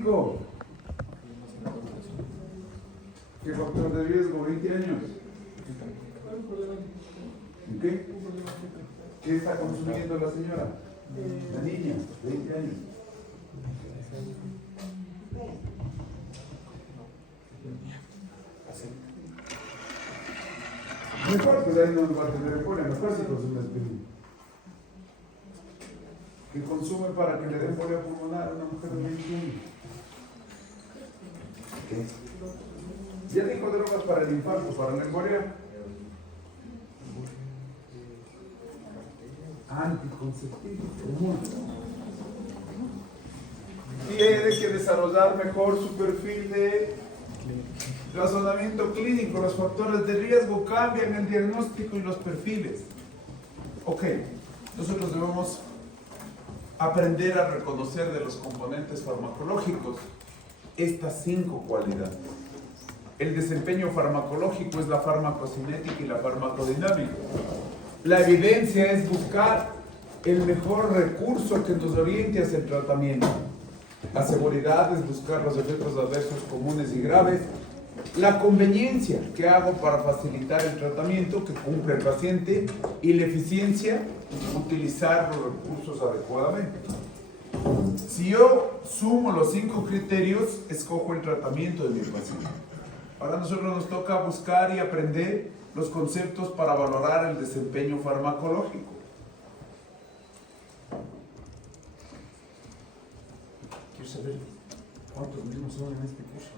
diagnóstico. ¿Qué factor de riesgo? 20 años. ¿Qué? ¿Qué está consumiendo la señora? La niña, 20 años. Mejor que de ahí no va a tener embolia, mejor si consume aspirina. Que consume para que le dé embolia pulmonar a una mujer de 21. ¿Qué? Ya dijo drogas para el infarto, para la embolia. Anticonceptivos. Tiene que desarrollar mejor su perfil de razonamiento clínico. Los factores de riesgo cambian el diagnóstico y los perfiles. Ok, nosotros debemos aprender a reconocer de los componentes farmacológicos estas 5 cualidades. El desempeño farmacológico es la farmacocinética y la farmacodinámica. La evidencia es buscar el mejor recurso que nos oriente hacia el tratamiento. La seguridad es buscar los efectos adversos comunes y graves. La conveniencia que hago para facilitar el tratamiento que cumple el paciente y la eficiencia, utilizar los recursos adecuadamente. Si yo sumo los 5 criterios, escojo el tratamiento de mi paciente. Ahora a nosotros nos toca buscar y aprender los conceptos para valorar el desempeño farmacológico. Quiero saber cuántos mismos son en este curso.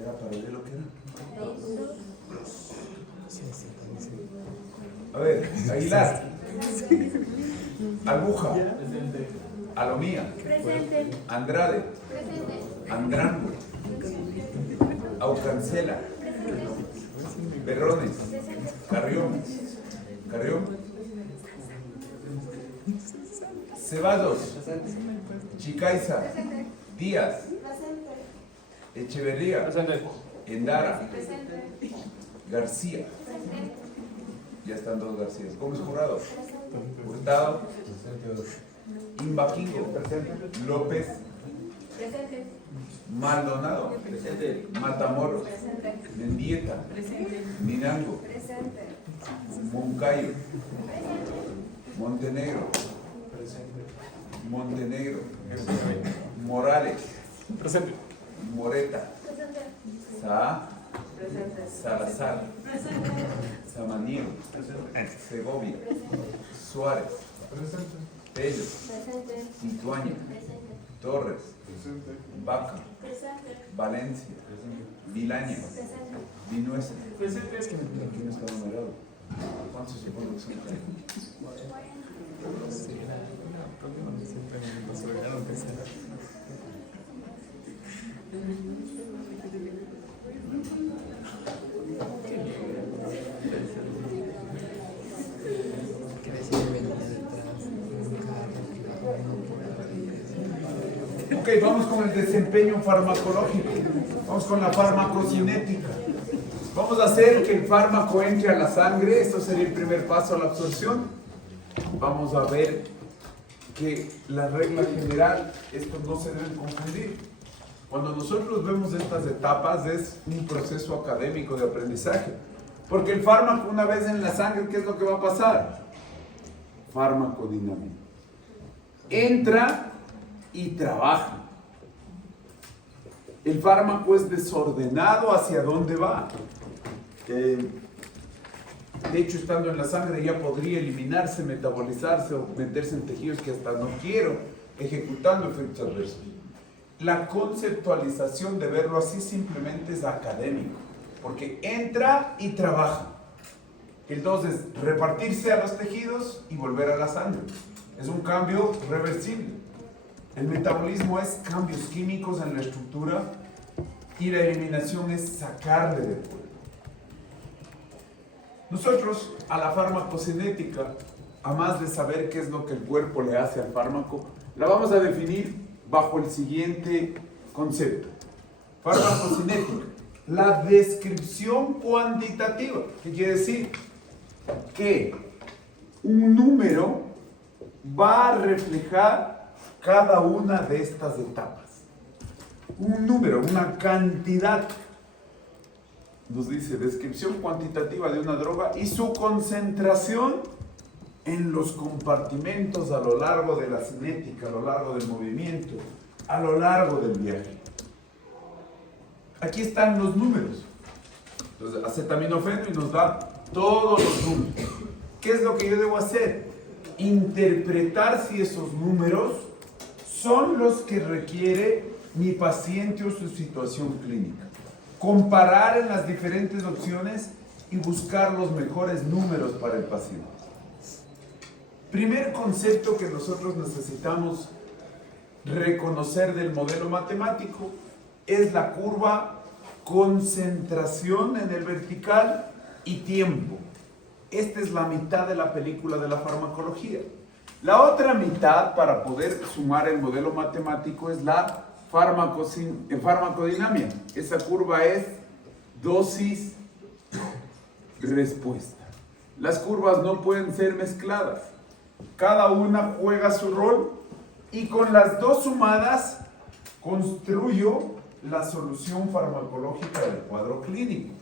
¿Era paralelo qué era? A ver, Aguilar. Aguja. Alomía. Presente. Andrade. Presente. Andrango. Aucancela. Berrones. Carrión. Carrión. Ceballos. Chicaiza. Díaz. Echeverría. Endara. García. Ya están 2 Garcías. Gómez Jurado. Hurtado. Imbaquingo. López. Maldonado. Matamoros. Mendieta. Mirango. Moncayo. Montenegro. Montenegro. Morales. Moreta. Salazar. Samaniego. Segovia. Suárez. Tello. Ituaña. Torres. Vaca. Valencia. Vilaña. Vinuesa. Aquí no está numerado. ¿Cuántos se supone que son? Ok, vamos con el desempeño farmacológico. Vamos con la farmacocinética. Vamos a hacer que el fármaco entre a la sangre. Esto sería el primer paso a la absorción. Vamos a ver que la regla general, esto no se debe confundir. Cuando nosotros vemos estas etapas es un proceso académico de aprendizaje. Porque el fármaco, una vez en la sangre, ¿qué es lo que va a pasar? Farmacodinámica. Entra y trabaja. El fármaco es desordenado hacia dónde va. De hecho, estando en la sangre ya podría eliminarse, metabolizarse o meterse en tejidos que hasta no quiero, ejecutando efectos adversos. La conceptualización de verlo así simplemente es académico, porque entra y trabaja. El 2 es repartirse a los tejidos y volver a la sangre. Es un cambio reversible. El metabolismo es cambios químicos en la estructura y la eliminación es sacarle del cuerpo. Nosotros a la farmacocinética, a más de saber qué es lo que el cuerpo le hace al fármaco, la vamos a definir bajo el siguiente concepto. Farmacocinética, la descripción cuantitativa. ¿Qué quiere decir? Que un número va a reflejar cada una de estas etapas. Un número, una cantidad. Nos dice descripción cuantitativa de una droga y su concentración en los compartimentos a lo largo de la cinética, a lo largo del movimiento, a lo largo del viaje. Aquí están los números. Entonces, acetaminofeno y nos da todos los números. ¿Qué es lo que yo debo hacer? Interpretar si esos números son los que requiere mi paciente o su situación clínica. Comparar en las diferentes opciones y buscar los mejores números para el paciente. Primer concepto que nosotros necesitamos reconocer del modelo matemático es la curva concentración en el vertical y tiempo. Esta es la mitad de la película de la farmacología. La otra mitad, para poder sumar el modelo matemático, es la farmacodinamia. Esa curva es dosis-respuesta. Las curvas no pueden ser mezcladas. Cada una juega su rol y con las dos sumadas construyo la solución farmacológica del cuadro clínico.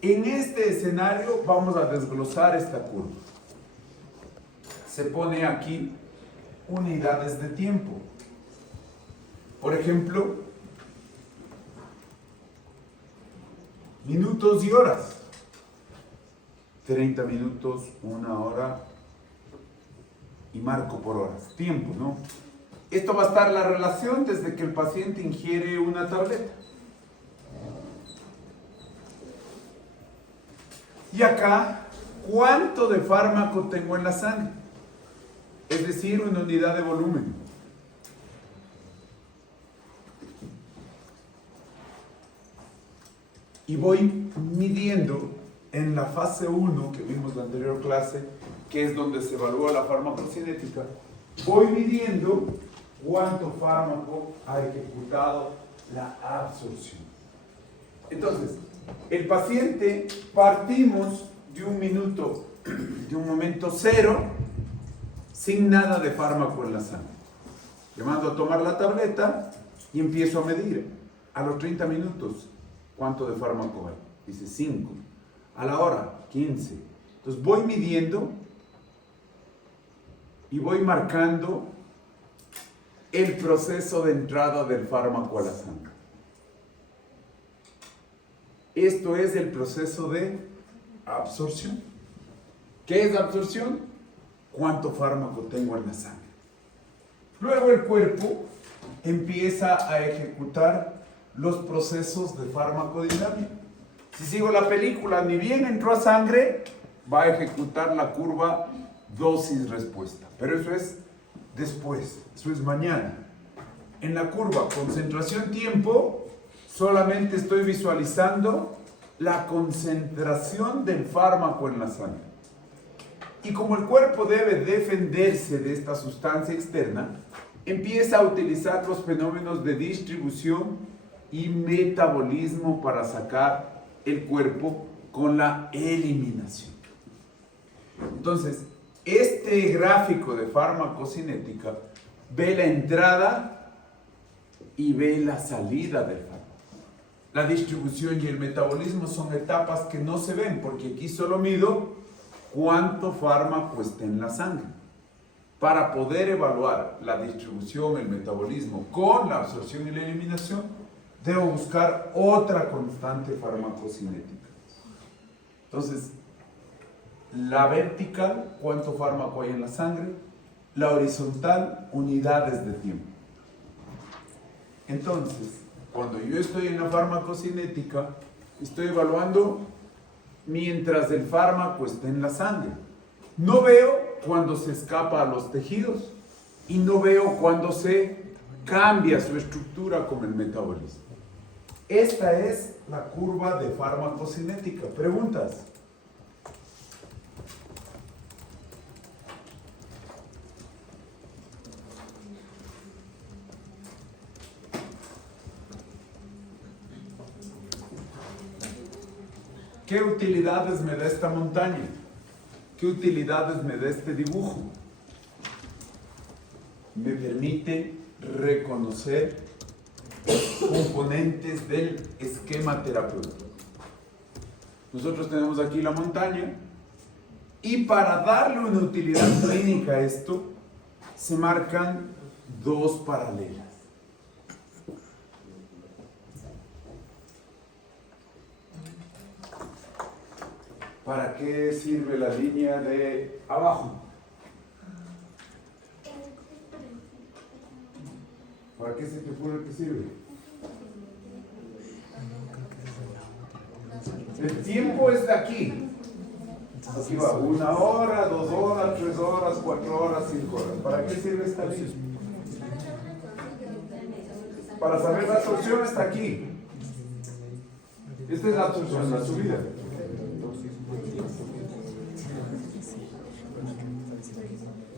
En este escenario vamos a desglosar esta curva. Se pone aquí unidades de tiempo. Por ejemplo, minutos y horas. 30 minutos, 1 hora y marco por horas. Tiempo, ¿no? Esto va a estar la relación desde que el paciente ingiere una tableta. Y acá, ¿cuánto de fármaco tengo en la sangre? Es decir, una unidad de volumen. Y voy midiendo en la fase 1, que vimos en la anterior clase, que es donde se evalúa la farmacocinética, voy midiendo cuánto fármaco ha ejecutado la absorción. Entonces, el paciente, partimos de un minuto, de un momento cero, sin nada de fármaco en la sangre. Le mando a tomar la tableta y empiezo a medir. A los 30 minutos, ¿cuánto de fármaco hay? Dice 5. A la hora, 15. Entonces voy midiendo y voy marcando el proceso de entrada del fármaco a la sangre. Esto es el proceso de absorción. ¿Qué es absorción? ¿Cuánto fármaco tengo en la sangre? Luego el cuerpo empieza a ejecutar los procesos de farmacodinamia. Si sigo la película, ni bien entró a sangre, va a ejecutar la curva dosis-respuesta. Pero eso es después, eso es mañana. En la curva concentración-tiempo, solamente estoy visualizando la concentración del fármaco en la sangre. Y como el cuerpo debe defenderse de esta sustancia externa, empieza a utilizar los fenómenos de distribución y metabolismo para sacar el cuerpo con la eliminación. Entonces, este gráfico de farmacocinética ve la entrada y ve la salida del fármaco. La distribución y el metabolismo son etapas que no se ven, porque aquí solo mido cuánto fármaco está en la sangre. Para poder evaluar la distribución, el metabolismo con la absorción y la eliminación, debo buscar otra constante farmacocinética. Entonces, la vertical, cuánto fármaco hay en la sangre; la horizontal, unidades de tiempo. Entonces, cuando yo estoy en la farmacocinética, estoy evaluando mientras el fármaco está en la sangre. No veo cuando se escapa a los tejidos y no veo cuando se cambia su estructura con el metabolismo. Esta es la curva de farmacocinética. ¿Preguntas? ¿Qué utilidades me da esta montaña? ¿Qué utilidades me da este dibujo? Me permite reconocer componentes del esquema terapéutico. Nosotros tenemos aquí la montaña y para darle una utilidad clínica a esto se marcan dos paralelas. ¿Para qué sirve la línea de abajo? ¿Para qué se te ocurre que sirve? El tiempo es de aquí. Aquí va 1 hora, 2 horas, 3 horas, 4 horas, 5 horas. ¿Para qué sirve esta línea? Para saber la absorción está aquí. Esta es la absorción, la subida.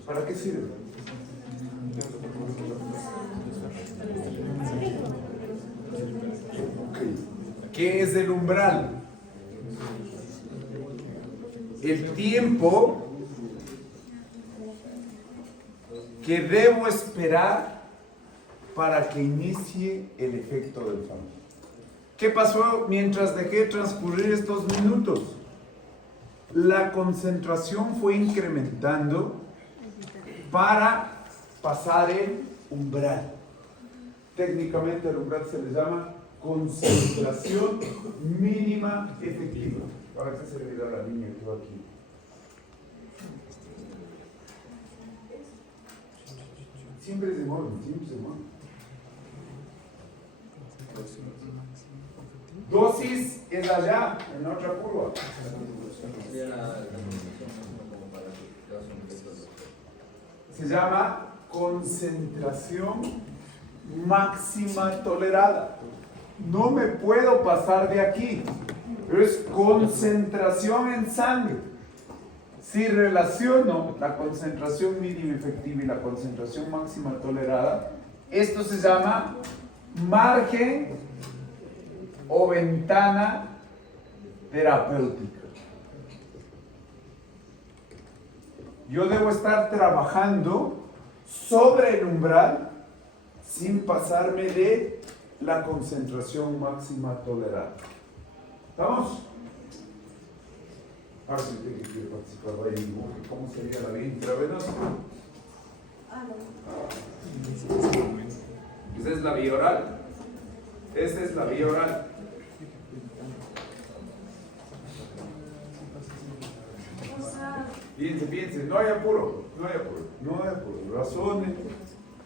¿Para qué sirve? ¿Qué es el umbral? El tiempo que debo esperar para que inicie el efecto del fármaco. ¿Qué pasó mientras dejé transcurrir estos minutos? La concentración fue incrementando para pasar el umbral. Técnicamente el umbral se le llama concentración mínima efectiva. ¿Para qué servirá la línea que va aquí? Siempre se mueve, siempre se mueve. Dosis es allá, en otra curva. Se llama concentración máxima tolerada. No me puedo pasar de aquí. Es concentración en sangre. Si relaciono la concentración mínima efectiva y la concentración máxima tolerada, esto se llama margen o ventana terapéutica. Yo debo estar trabajando sobre el umbral sin pasarme de la concentración máxima tolerada. ¿Estamos? Ahora si usted quiere participar, vaya y dibuje cómo sería la vía intravenosa. Esa es la vía oral. Esta es la vía oral. Piense, no hay apuro, no hay apuro, no hay apuro. Razones,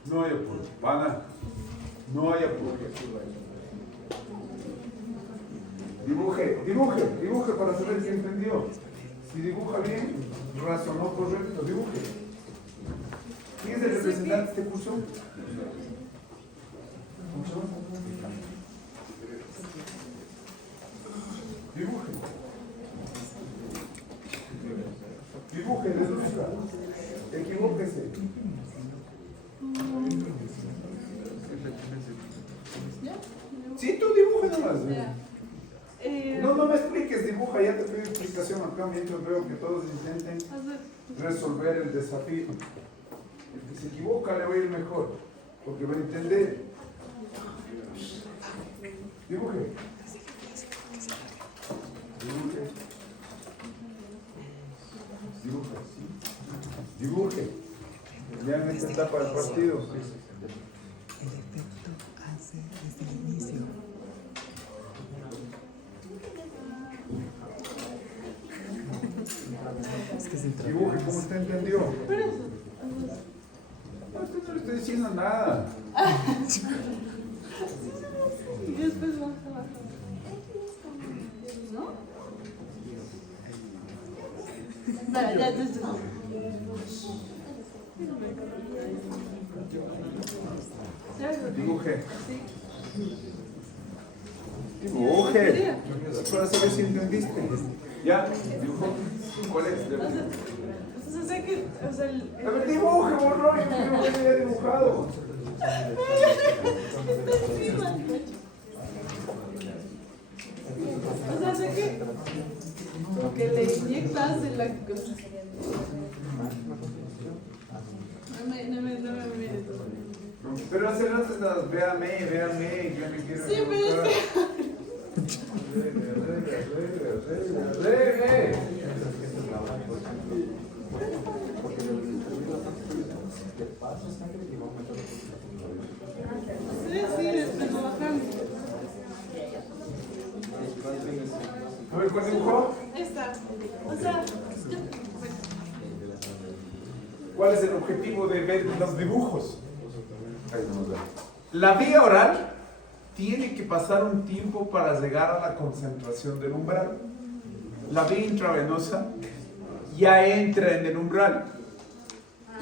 no hay apuro. Pana, no hay apuro. Dibuje para saber si entendió. Si dibuja bien, razonó correcto, dibuje. ¿Quién es el representante de este curso? Dibuje, deduzca. Equivóquese. Sí, tú dibuja nomás. No me expliques, dibuja, ya te pido explicación acá mientras veo que todos intenten resolver el desafío. El que se equivoca le va a ir mejor, porque va a entender. Dibuje. Dibuje. Ya en esta etapa del partido. El efecto hace desde el inicio. Dibuje, ¿cómo usted entendió? No, usted no le estoy diciendo nada. Y después baja. ¿No? Ya. Dibuje. Dibuje. Para saber si entendiste. ¿Ya? ¿Dibujó? ¿Cuál es? O sea, que, o sea, A ver, dibuje, borrón. Yo no lo había dibujado. está encima. O sea, sé que como que le inyectas en la cosa. No me mires. hace rato estás, véame, yo me quiero Sí, pero equivocar. Arregle. Sí, después lo bajamos. A ver, ¿cuál dibujó? Esta. O sea, ¿Cuál es el objetivo de ver los dibujos? Ahí nos da. La vía oral tiene que pasar un tiempo para llegar a la concentración del umbral. La vía intravenosa ya entra en el umbral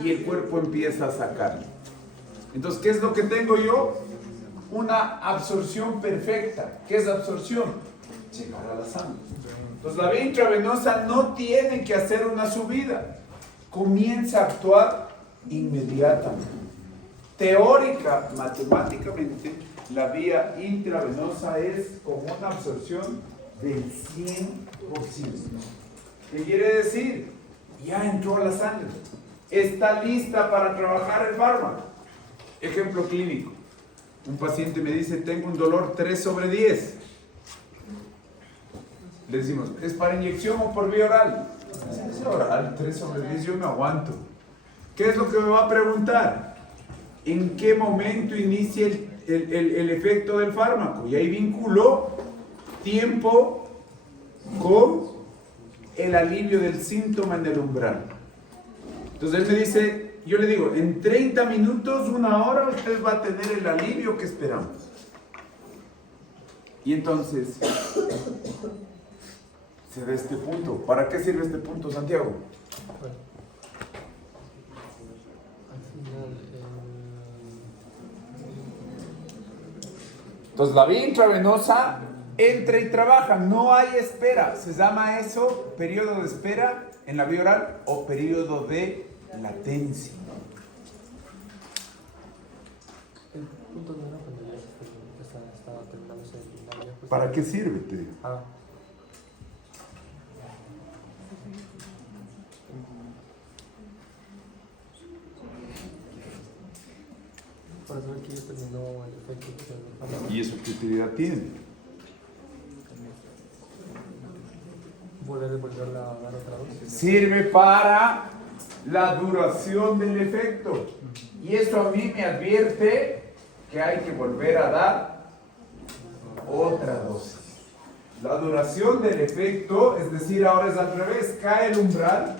y el cuerpo empieza a sacarlo. Entonces, ¿qué es lo que tengo yo? Una absorción perfecta. ¿Qué es absorción? Llegar a la sangre. Entonces, la vía intravenosa no tiene que hacer una subida. Comienza a actuar inmediatamente. Teórica, matemáticamente, la vía intravenosa es como una absorción del 100%. ¿Qué quiere decir? Ya entró a la sangre. Está lista para trabajar el fármaco. Ejemplo clínico. Un paciente me dice, tengo un dolor 3/10. Le decimos, ¿es para inyección o por vía oral? Es oral, 3/10 yo me aguanto. ¿Qué es lo que me va a preguntar? ¿En qué momento inicia el efecto del fármaco? Y ahí vinculó tiempo con el alivio del síntoma en el umbral. Entonces él me dice, yo le digo, en 30 minutos, 1 hora, usted va a tener el alivio que esperamos. Y entonces, se da este punto. ¿Para qué sirve este punto, Santiago? Entonces la vía intravenosa entra y trabaja, no hay espera. Se llama eso periodo de espera en la vía oral o periodo de latencia. El punto no era cuando ya estaba terminándose la vía, pues. ¿Para qué sirve? Te digo. Para saber que ya terminó el efecto del fármaco. ¿Y eso qué utilidad tiene? Volverla a dar otra vez. Sirve para la duración del efecto. Y eso a mí me advierte que hay que volver a dar otra dosis. La duración del efecto, es decir, ahora es al revés, cae el umbral,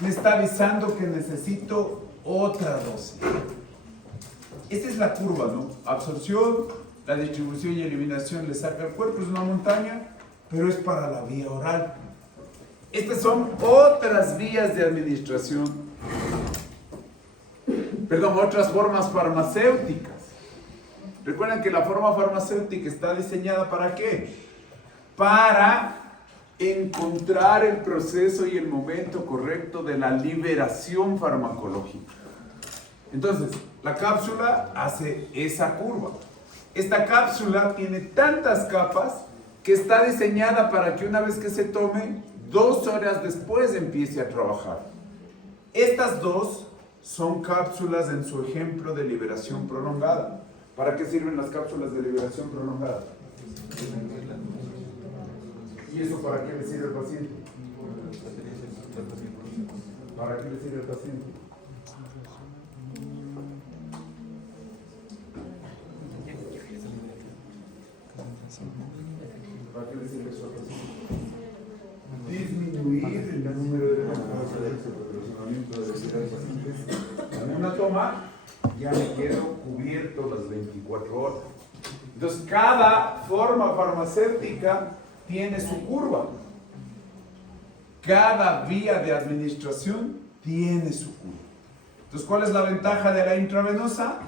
me está avisando que necesito otra dosis. Esta es la curva, ¿no? Absorción, la distribución y eliminación le saca el cuerpo, es una montaña, pero es para la vía oral. Estas son otras vías de administración, otras formas farmacéuticas. Recuerden que la forma farmacéutica está diseñada ¿para qué? Para encontrar el proceso y el momento correcto de la liberación farmacológica. Entonces, la cápsula hace esa curva. Esta cápsula tiene tantas capas que está diseñada para que una vez que se tome, 2 horas después empiece a trabajar. Estas dos son cápsulas en su ejemplo de liberación prolongada. ¿Para qué sirven las cápsulas de liberación prolongada? ¿Y eso para qué le sirve al paciente? ¿Para qué le sirve al paciente? ¿Para qué le sirve eso al paciente? Disminuir el número de razonamiento de pacientes. En una toma ya me quedo cubierto las 24 horas. Entonces, cada forma farmacéutica tiene su curva. Cada vía de administración tiene su curva. Entonces, ¿cuál es la ventaja de la intravenosa?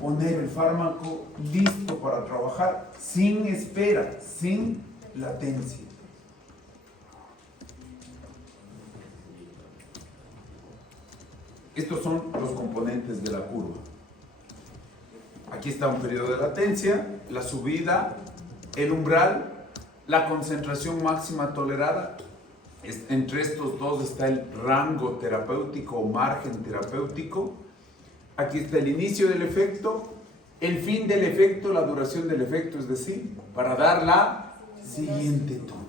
Poner el fármaco listo para trabajar sin espera, sin latencia. Estos son los componentes de la curva. Aquí está un periodo de latencia, la subida, el umbral, la concentración máxima tolerada. Entre estos dos está el rango terapéutico o margen terapéutico. Aquí está el inicio del efecto el fin del efecto, la duración del efecto, es decir, para dar la siguiente toma.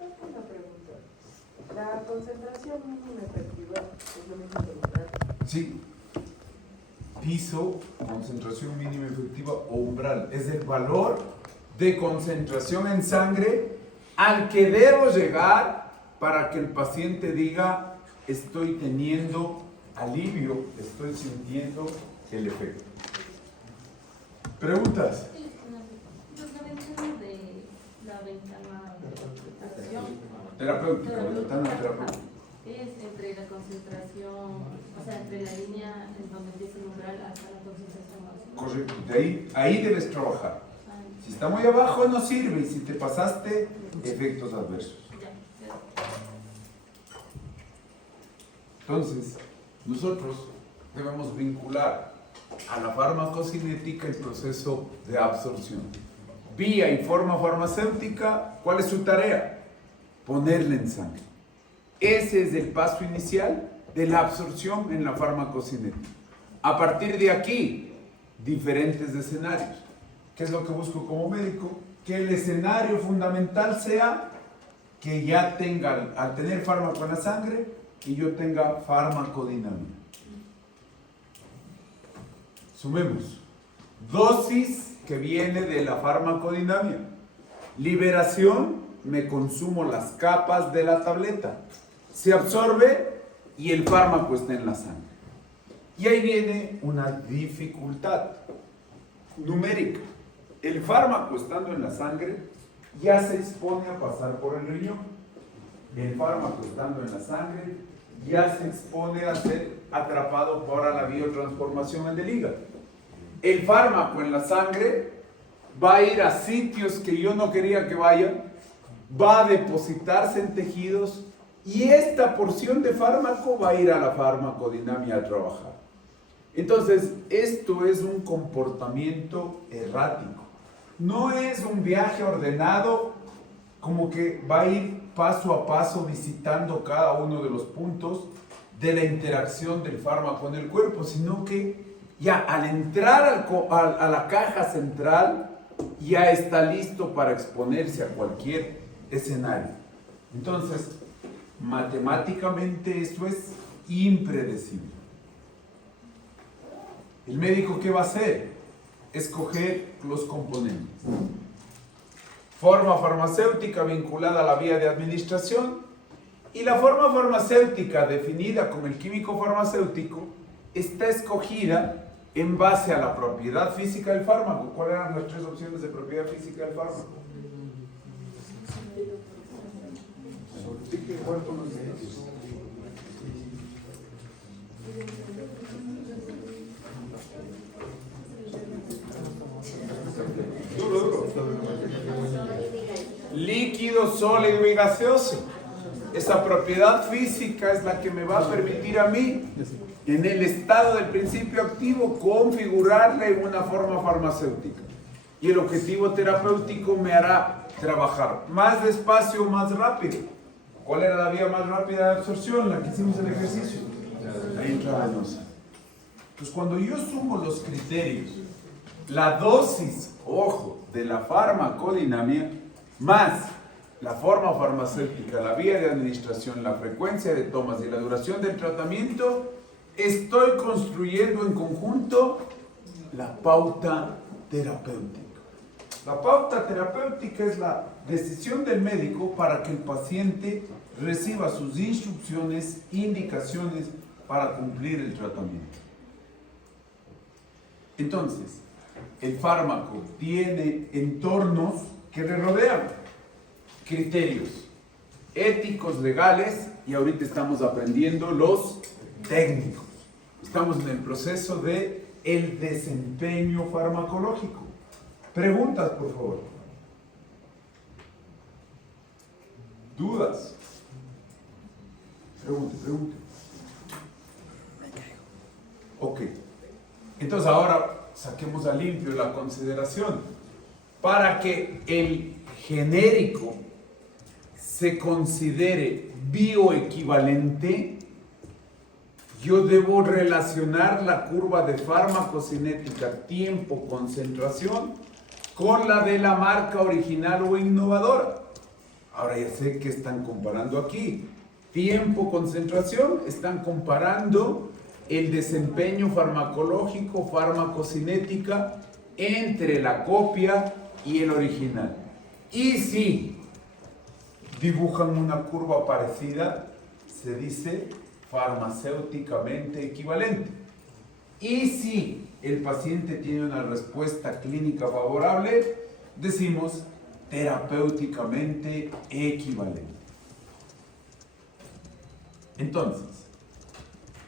Una pregunta. La concentración mínima efectiva es lo mismo que umbral. Sí. Piso, concentración mínima efectiva o umbral. Es el valor de concentración en sangre al que debo llegar para que el paciente diga: estoy teniendo alivio, estoy sintiendo el efecto. ¿Preguntas? La ventana de la ventana de acción Terapéutica, la ventana terapéutica. es entre la concentración, o sea, entre la línea en donde empieza el umbral hasta la concentración máxima. Correcto, ahí debes trabajar. Si está muy abajo no sirve, y si te pasaste, efectos adversos. Entonces, nosotros debemos vincular a la farmacocinética el proceso de absorción. Vía y forma farmacéutica, ¿cuál es su tarea? Ponerla en sangre. Ese es el paso inicial de la absorción en la farmacocinética. A partir de aquí, diferentes escenarios. ¿Qué es lo que busco como médico? Que el escenario fundamental sea que ya tenga, al tener fármaco en la sangre, que yo tenga farmacodinamia. Sumemos. Dosis que viene de la farmacodinamia. Liberación, me consumo las capas de la tableta. Se absorbe y el fármaco está en la sangre. Y ahí viene una dificultad numérica. El fármaco estando en la sangre ya se expone a pasar por el riñón. El fármaco estando en la sangre ya se expone a ser atrapado por la biotransformación en el hígado. El fármaco en la sangre va a ir a sitios que yo no quería que vaya, va a depositarse en tejidos y esta porción de fármaco va a ir a la farmacodinamia a trabajar. Entonces, esto es un comportamiento errático. No es un viaje ordenado como que va a ir paso a paso visitando cada uno de los puntos de la interacción del fármaco en el cuerpo, sino que ya al entrar a la caja central ya está listo para exponerse a cualquier escenario. Entonces, matemáticamente esto es impredecible. ¿El médico qué va a hacer? Escoger los componentes. Forma farmacéutica vinculada a la vía de administración y la forma farmacéutica definida como el químico farmacéutico está escogida en base a la propiedad física del fármaco. ¿Cuáles eran las tres opciones de propiedad física del fármaco? Líquido, sólido y gaseoso. Esa propiedad física es la que me va a permitir a mí, en el estado del principio activo, configurarle en una forma farmacéutica. Y el objetivo terapéutico me hará trabajar más despacio, más rápido. ¿Cuál era la vía más rápida de absorción? La que hicimos el ejercicio. La intravenosa. Entonces, cuando yo sumo los criterios, la dosis, ojo, de la farmacodinamia, más la forma farmacéutica, la vía de administración, la frecuencia de tomas y la duración del tratamiento, estoy construyendo en conjunto la pauta terapéutica. La pauta terapéutica es la decisión del médico para que el paciente reciba sus instrucciones, indicaciones para cumplir el tratamiento. Entonces, el fármaco tiene entornos que le rodean, criterios éticos, legales, y ahorita estamos aprendiendo los técnicos. Estamos en el proceso de el desempeño farmacológico. Preguntas, por favor. ¿Dudas? Pregunte. Ok. Entonces ahora saquemos a limpio la consideración. Para que el genérico se considere bioequivalente, yo debo relacionar la curva de farmacocinética tiempo-concentración con la de la marca original o innovadora. Ahora ya sé que están comparando aquí. Tiempo-concentración, están comparando el desempeño farmacológico, farmacocinética entre la copia y el original. Y si dibujan una curva parecida, se dice farmacéuticamente equivalente. Y si el paciente tiene una respuesta clínica favorable, decimos terapéuticamente equivalente. Entonces,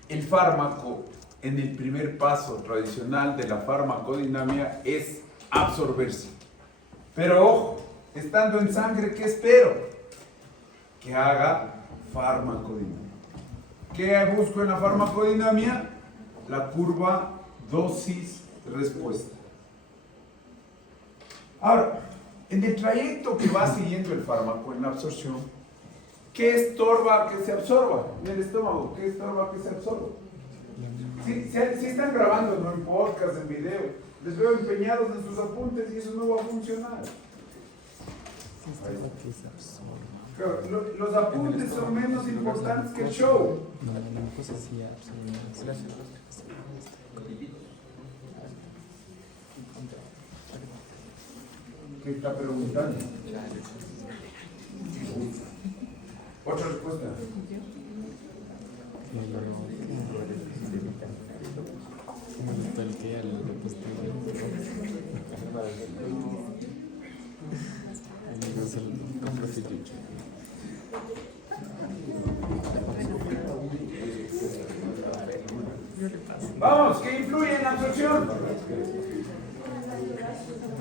el fármaco en el primer paso tradicional de la farmacodinámica es absorberse. Pero ojo, estando en sangre, ¿qué espero? Que haga farmacodinámica. ¿Qué busco en la farmacodinámica? La curva dosis-respuesta. Ahora, en el trayecto que va siguiendo el fármaco en la absorción, ¿qué estorba que se absorba? En el estómago, ¿qué estorba que se absorba? Si están grabando, no en podcast, en video, les veo empeñados en sus apuntes y eso no va a funcionar. Claro, los apuntes son menos importantes que el show. ¿Qué está preguntando? Otra respuesta. Vamos, ¿qué influye en la absorción?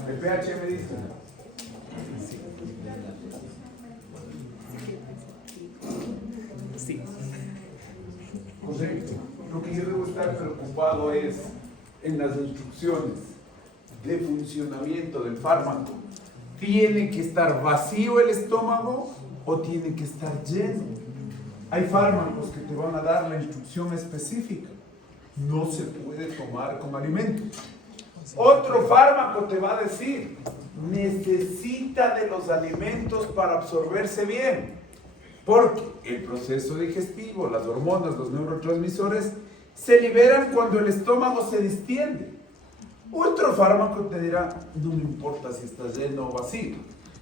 El pH me dice. José, lo que yo debo estar preocupado es en las instrucciones de funcionamiento del fármaco. ¿Tiene que estar vacío el estómago o tiene que estar lleno? Hay fármacos que te van a dar la instrucción específica. No se puede tomar como alimento. Otro fármaco te va a decir, necesita de los alimentos para absorberse bien. Porque el proceso digestivo, las hormonas, los neurotransmisores, se liberan cuando el estómago se distiende. Otro fármaco te dirá, no me importa si está lleno o vacío.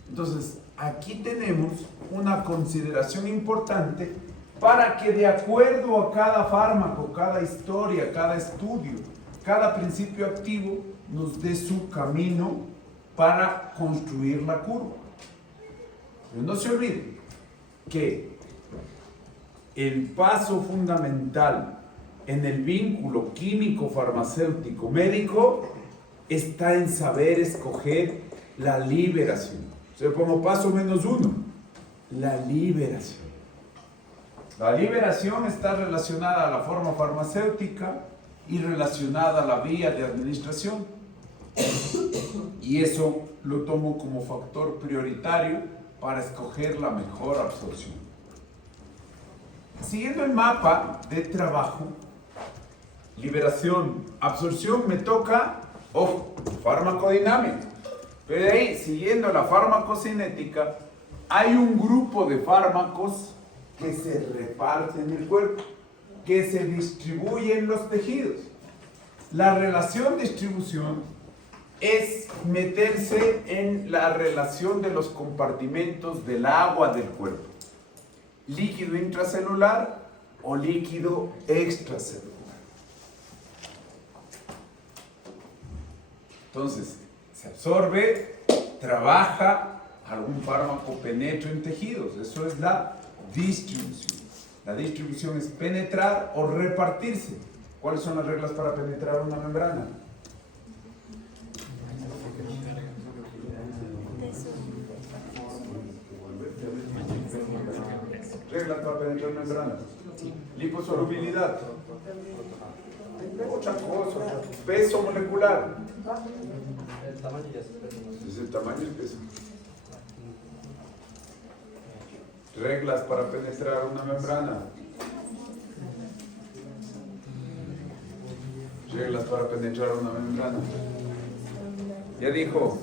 Entonces, aquí tenemos una consideración importante para que de acuerdo a cada fármaco, cada historia, cada estudio, cada principio activo, nos dé su camino para construir la curva. Pero no se olviden que el paso fundamental en el vínculo químico, farmacéutico, médico está en saber escoger la liberación. O sea, como paso -1, la liberación. La liberación está relacionada a la forma farmacéutica y relacionada a la vía de administración. Y eso lo tomo como factor prioritario para escoger la mejor absorción. Siguiendo el mapa de trabajo, liberación, absorción, me toca, ojo, farmacodinámica. Pero de ahí, siguiendo la farmacocinética, hay un grupo de fármacos que se reparten en el cuerpo, que se distribuyen en los tejidos. La relación de distribución es meterse en la relación de los compartimentos del agua del cuerpo. Líquido intracelular o líquido extracelular. Entonces, se absorbe, trabaja, algún fármaco penetra en tejidos. Eso es la distribución. La distribución es penetrar o repartirse. ¿Cuáles son las reglas para penetrar una membrana? Reglas para penetrar membranas. Liposolubilidad. Otra cosa. Peso molecular. El tamaño ya se espera. Es el tamaño y el peso. Reglas para penetrar una membrana. Reglas para penetrar una membrana. Ya dijo.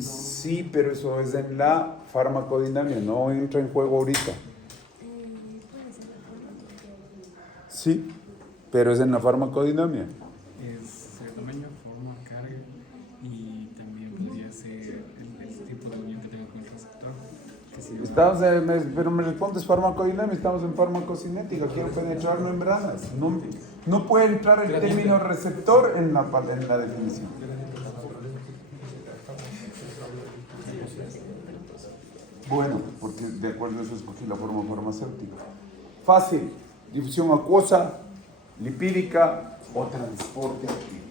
Sí, pero eso es en la farmacodinámica, no entra en juego ahorita. Sí, pero es en la farmacodinámica. Es el tamaño, forma, carga y también podría ser el tipo de unión que tenga con el receptor. Que si Pero me respondes farmacodinámica, estamos en farmacocinética, quiero penetrar membranas. No puede entrar el término receptor en la definición. Bueno, porque de acuerdo a eso escogí la forma farmacéutica. Fácil, difusión acuosa, lipídica o transporte activo.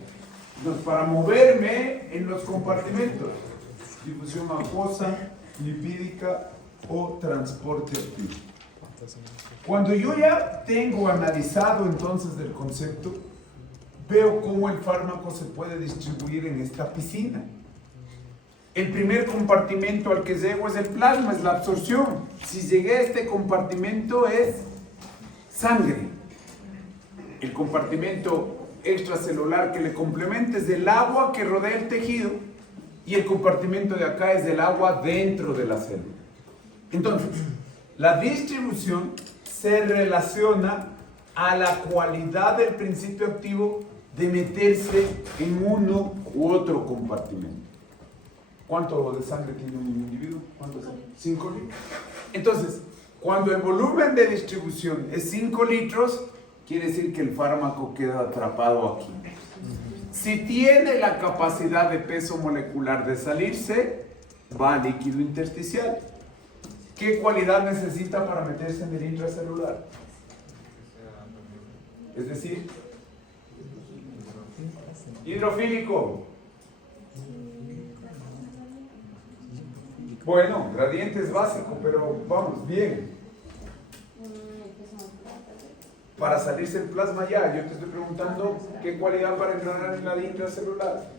Entonces, para moverme en los compartimentos, difusión acuosa, lipídica o transporte activo. Cuando yo ya tengo analizado entonces el concepto, veo cómo el fármaco se puede distribuir en esta piscina. El primer compartimento al que llego es el plasma, es la absorción. Si llegué a este compartimento es sangre. El compartimento extracelular que le complementa es del agua que rodea el tejido y el compartimento de acá es del agua dentro de la célula. Entonces, la distribución se relaciona a la cualidad del principio activo de meterse en uno u otro compartimento. ¿Cuánto de sangre tiene un individuo? ¿Cuánto es? 5 litros. Entonces, cuando el volumen de distribución es 5 litros, quiere decir que el fármaco queda atrapado aquí. Si tiene la capacidad de peso molecular de salirse, va al líquido intersticial. ¿Qué cualidad necesita para meterse en el intracelular? Es decir, hidrofílico. Bueno, gradiente es básico, pero vamos, bien. Para salirse el plasma ya, yo te estoy preguntando qué cualidad para entrar en la intracelular.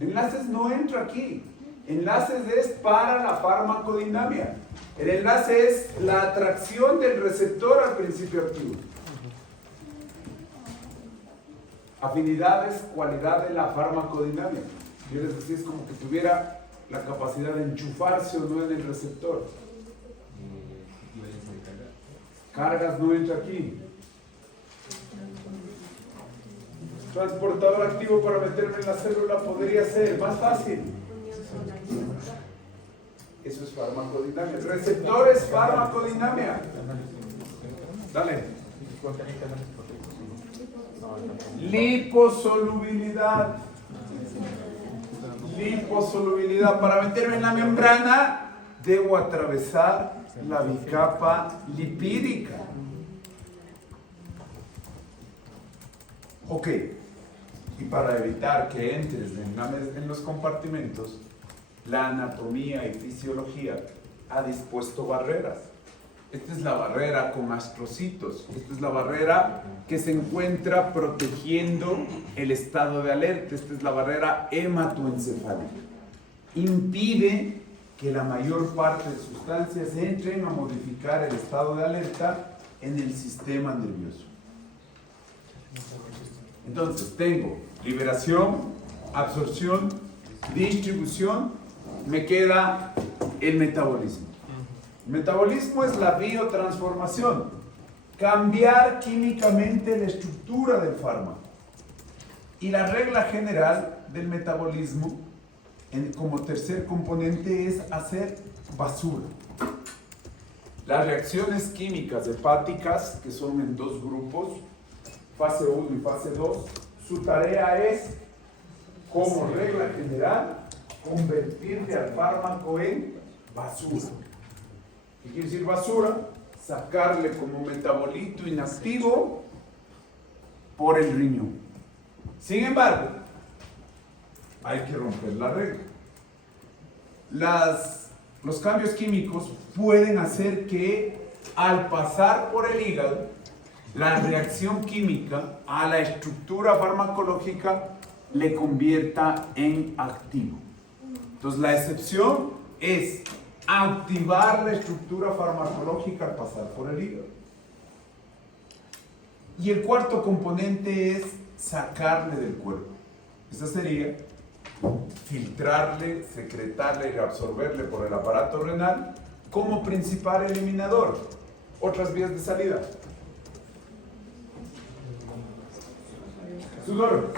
Enlaces no entra aquí. Enlaces es para la farmacodinámica. El enlace es la atracción del receptor al principio activo. Afinidad es cualidad de la farmacodinámica. Yo les decía, es como que tuviera la capacidad de enchufarse o no en el receptor. Cargas no entra aquí. Transportador activo para meterme en la célula podría ser más fácil. Eso es farmacodinámica. Receptor es farmacodinámica. Dale. Liposolubilidad. Liposolubilidad. Para meterme en la membrana, debo atravesar la bicapa lipídica. Ok. Y para evitar que entres en los compartimentos, la anatomía y fisiología ha dispuesto barreras. Esta es la barrera con astrocitos. Esta es la barrera que se encuentra protegiendo el estado de alerta. Esta es la barrera hematoencefálica. Impide que la mayor parte de sustancias entren a modificar el estado de alerta en el sistema nervioso. Entonces tengo liberación, absorción, distribución, me queda el metabolismo. El metabolismo es la biotransformación, cambiar químicamente la estructura del fármaco. Y la regla general del metabolismo, como tercer componente, es hacer basura. Las reacciones químicas hepáticas, que son en dos grupos, fase 1 y fase 2, su tarea es, como regla general, convertirle al fármaco en basura. ¿Qué quiere decir basura? Sacarle como metabolito inactivo por el riñón. Sin embargo, hay que romper la regla. Los cambios químicos pueden hacer que al pasar por el hígado, la reacción química a la estructura farmacológica le convierta en activo. Entonces la excepción es activar la estructura farmacológica al pasar por el hígado. Y el cuarto componente es sacarle del cuerpo. Esa sería filtrarle, secretarle y absorberle por el aparato renal como principal eliminador. Otras vías de salida. Sudor.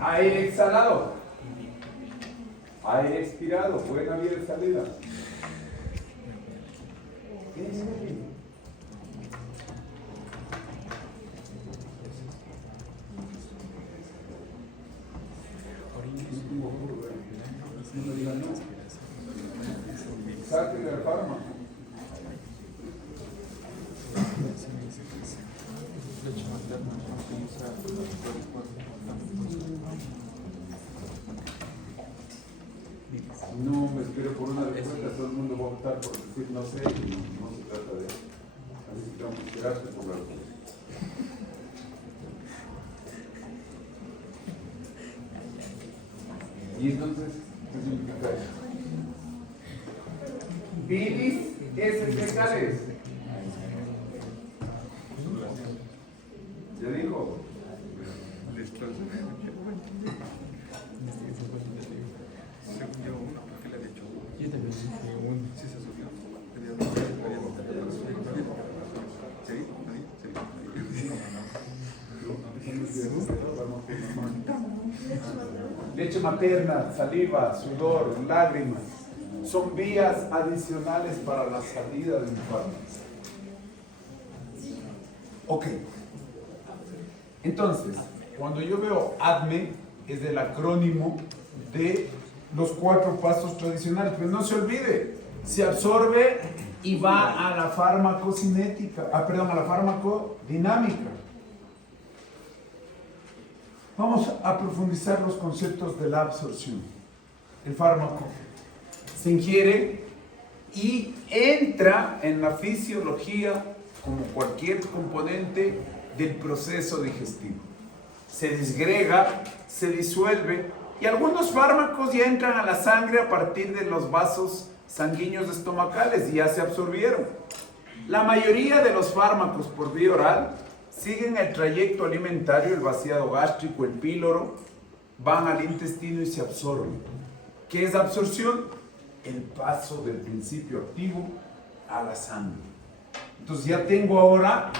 Aire exhalado. Aire expirado. Buena vía de salida. Saque del fármaco. No me espero por una respuesta, todo el mundo va a optar por decir no sé y no se trata de eso. Así que tengo que esperarte por la respuesta. Y entonces, ¿qué significa eso? Bilis heces fecales. ¿Ya dijo? Yo también dije uno. Sí se subió. Leche materna, saliva, sudor, lágrimas, son vías adicionales para la salida del fármaco. Ok. Entonces, cuando yo veo ADME, es del acrónimo de los 4 pasos tradicionales, pero no se olvide, se absorbe y va a la farmacocinética, a la farmacodinámica. Vamos a profundizar los conceptos de la absorción. El fármaco se ingiere y entra en la fisiología como cualquier componente del proceso digestivo. Se disgrega, se disuelve y algunos fármacos ya entran a la sangre a partir de los vasos sanguíneos estomacales y ya se absorbieron. La mayoría de los fármacos por vía oral siguen el trayecto alimentario, el vaciado gástrico, el píloro, van al intestino y se absorben. ¿Qué es absorción? El paso del principio activo a la sangre. Entonces ya tengo ahora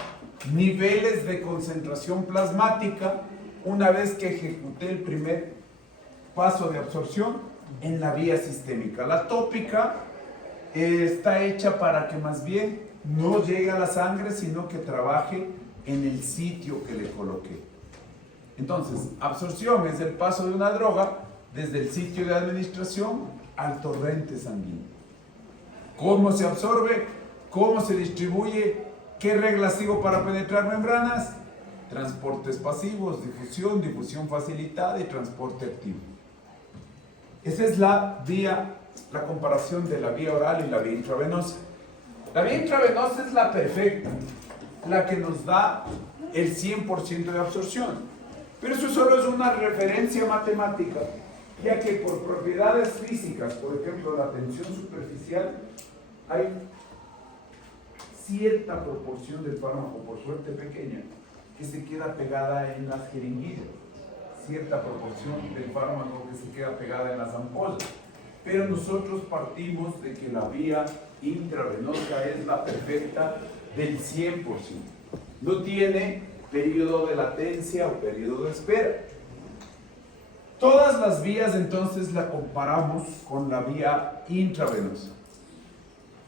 niveles de concentración plasmática una vez que ejecuté el primer paso de absorción en la vía sistémica. La tópica está hecha para que más bien no llegue a la sangre, sino que trabaje en el sitio que le coloqué. Entonces, absorción es el paso de una droga desde el sitio de administración al torrente sanguíneo. ¿Cómo se absorbe? ¿Cómo se distribuye? ¿Qué reglas sigo para penetrar membranas? Transportes pasivos, difusión facilitada y transporte activo. Esa es la comparación de la vía oral y la vía intravenosa. La vía intravenosa es la perfecta, la que nos da el 100% de absorción. Pero eso solo es una referencia matemática, ya que por propiedades físicas, por ejemplo, la tensión superficial, hay cierta proporción del fármaco, por suerte pequeña, que se queda pegada en las jeringuillas, cierta proporción del fármaco que se queda pegada en las ampollas. Pero nosotros partimos de que la vía intravenosa es la perfecta del 100%. No tiene periodo de latencia o periodo de espera. Todas las vías entonces la comparamos con la vía intravenosa.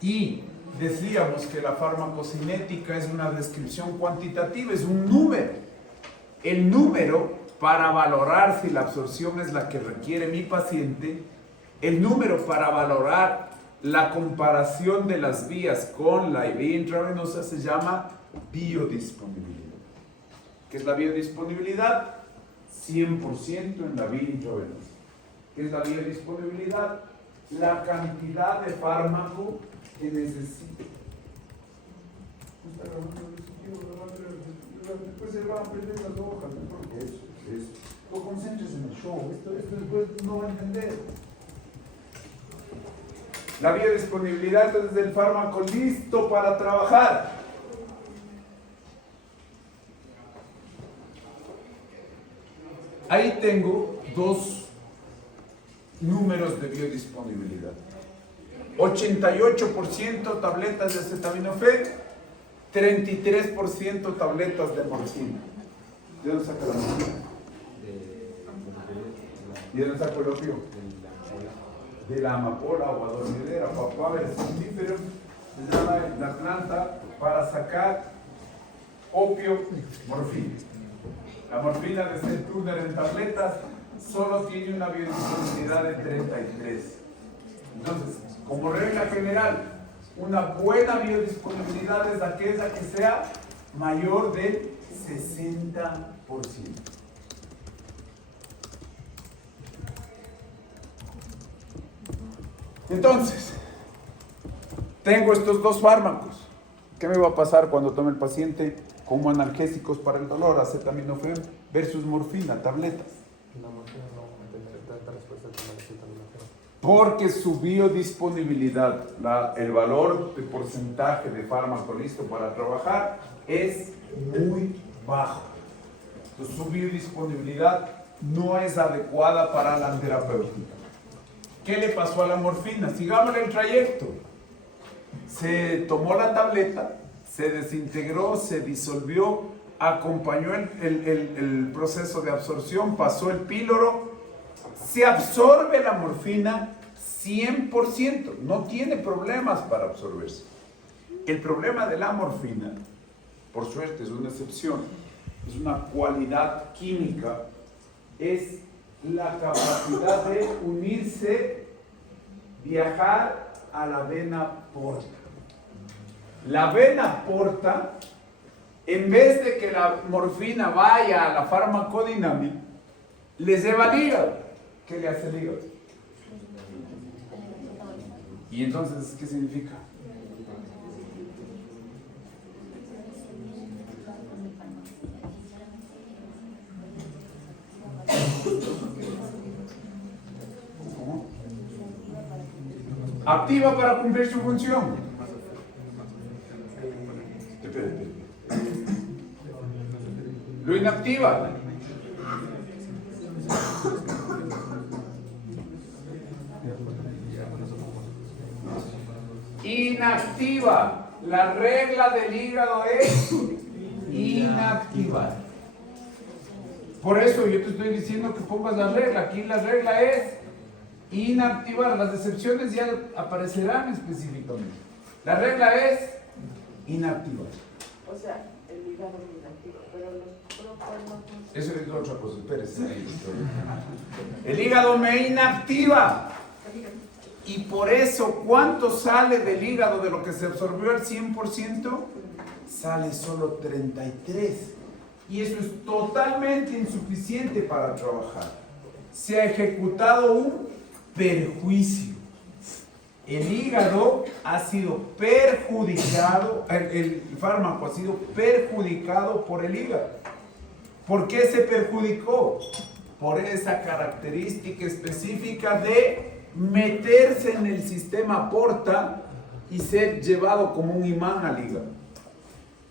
Y decíamos que la farmacocinética es una descripción cuantitativa, es un número. El número para valorar si la absorción es la que requiere mi paciente, el número para valorar la comparación de las vías con la vía intravenosa se llama biodisponibilidad. ¿Qué es la biodisponibilidad? 100% en la vía intravenosa. ¿Qué es la biodisponibilidad? La cantidad de fármaco que necesito. Después se van a prender las hojas, ¿no? Porque eso. No concentres en el show, esto después no va a entender. La biodisponibilidad es del fármaco listo para trabajar. Ahí tengo dos números de biodisponibilidad. 88% tabletas de acetaminofén, 33% tabletas de morfina. ¿De dónde saca la morfina? ¿Y de dónde saco el opio? De la amapola o adormidera, Papaver somnífero, se llama la planta para sacar opio, morfina. La morfina de Centuner en tabletas solo tiene una biodisponibilidad de 33. Entonces, como regla general, una buena biodisponibilidad es aquella que sea mayor del 60%. Entonces, tengo estos dos fármacos. ¿Qué me va a pasar cuando tome el paciente como analgésicos para el dolor, acetaminofén versus morfina, tabletas? La morfina no va a tener tanta respuesta como la acetaminofén. Porque su biodisponibilidad, el valor de porcentaje de fármaco listo para trabajar es muy bajo. Entonces, su biodisponibilidad no es adecuada para la terapéutica. ¿Qué le pasó a la morfina? Sigamos el trayecto. Se tomó la tableta, se desintegró, se disolvió, acompañó el proceso de absorción, pasó el píloro, se absorbe la morfina 100%, no tiene problemas para absorberse. El problema de la morfina, por suerte es una excepción, es una cualidad química, es la capacidad de unirse, viajar a la vena porta. La vena porta, en vez de que la morfina vaya a la farmacodinámica, le lleva al hígado. ¿Qué le hace el hígado? ¿Y entonces qué significa? ¿Cómo? Activa para cumplir su función. Espérate. Lo inactiva. Inactiva. La regla del hígado es inactivar. Por eso yo te estoy diciendo que pongas la regla. Aquí la regla es inactivar. Las excepciones ya aparecerán específicamente. La regla es inactivar. O sea, el hígado es inactivo, pero los propólogos... Eso es otra cosa. Espérese. El hígado me inactiva. Y por eso, ¿cuánto sale del hígado de lo que se absorbió al 100%? Sale solo 33. Y eso es totalmente insuficiente para trabajar. Se ha ejecutado un perjuicio. El hígado ha sido perjudicado, el fármaco ha sido perjudicado por el hígado. ¿Por qué se perjudicó? Por esa característica específica de meterse en el sistema porta y ser llevado como un imán al hígado.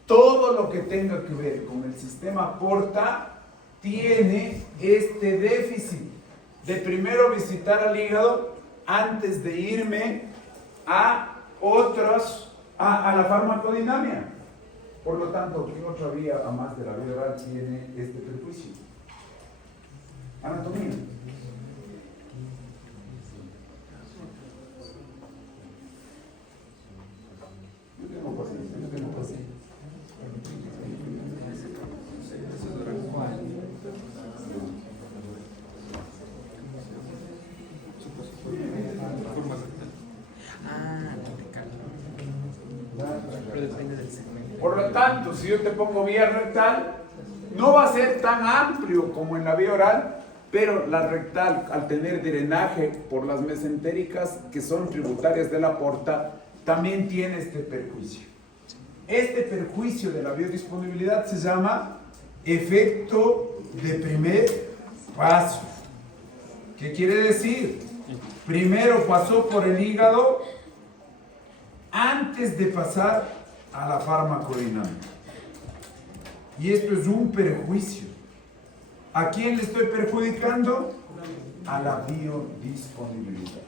Todo lo que tenga que ver con el sistema porta tiene este déficit de primero visitar al hígado antes de irme a la farmacodinamia. Por lo tanto, ¿qué otra vía, a más de la vía oral, tiene este perjuicio? Anatomía. Yo tengo paciencia. Pero depende del segmento. Por lo tanto, si yo te pongo vía rectal, no va a ser tan amplio como en la vía oral, pero la rectal, al tener drenaje por las mesentéricas, que son tributarias de la porta, también tiene este perjuicio. Este perjuicio de la biodisponibilidad se llama efecto de primer pasos. ¿Qué quiere decir? Primero pasó por el hígado antes de pasar a la farmacodinámica. Y esto es un perjuicio. ¿A quién le estoy perjudicando? A la biodisponibilidad.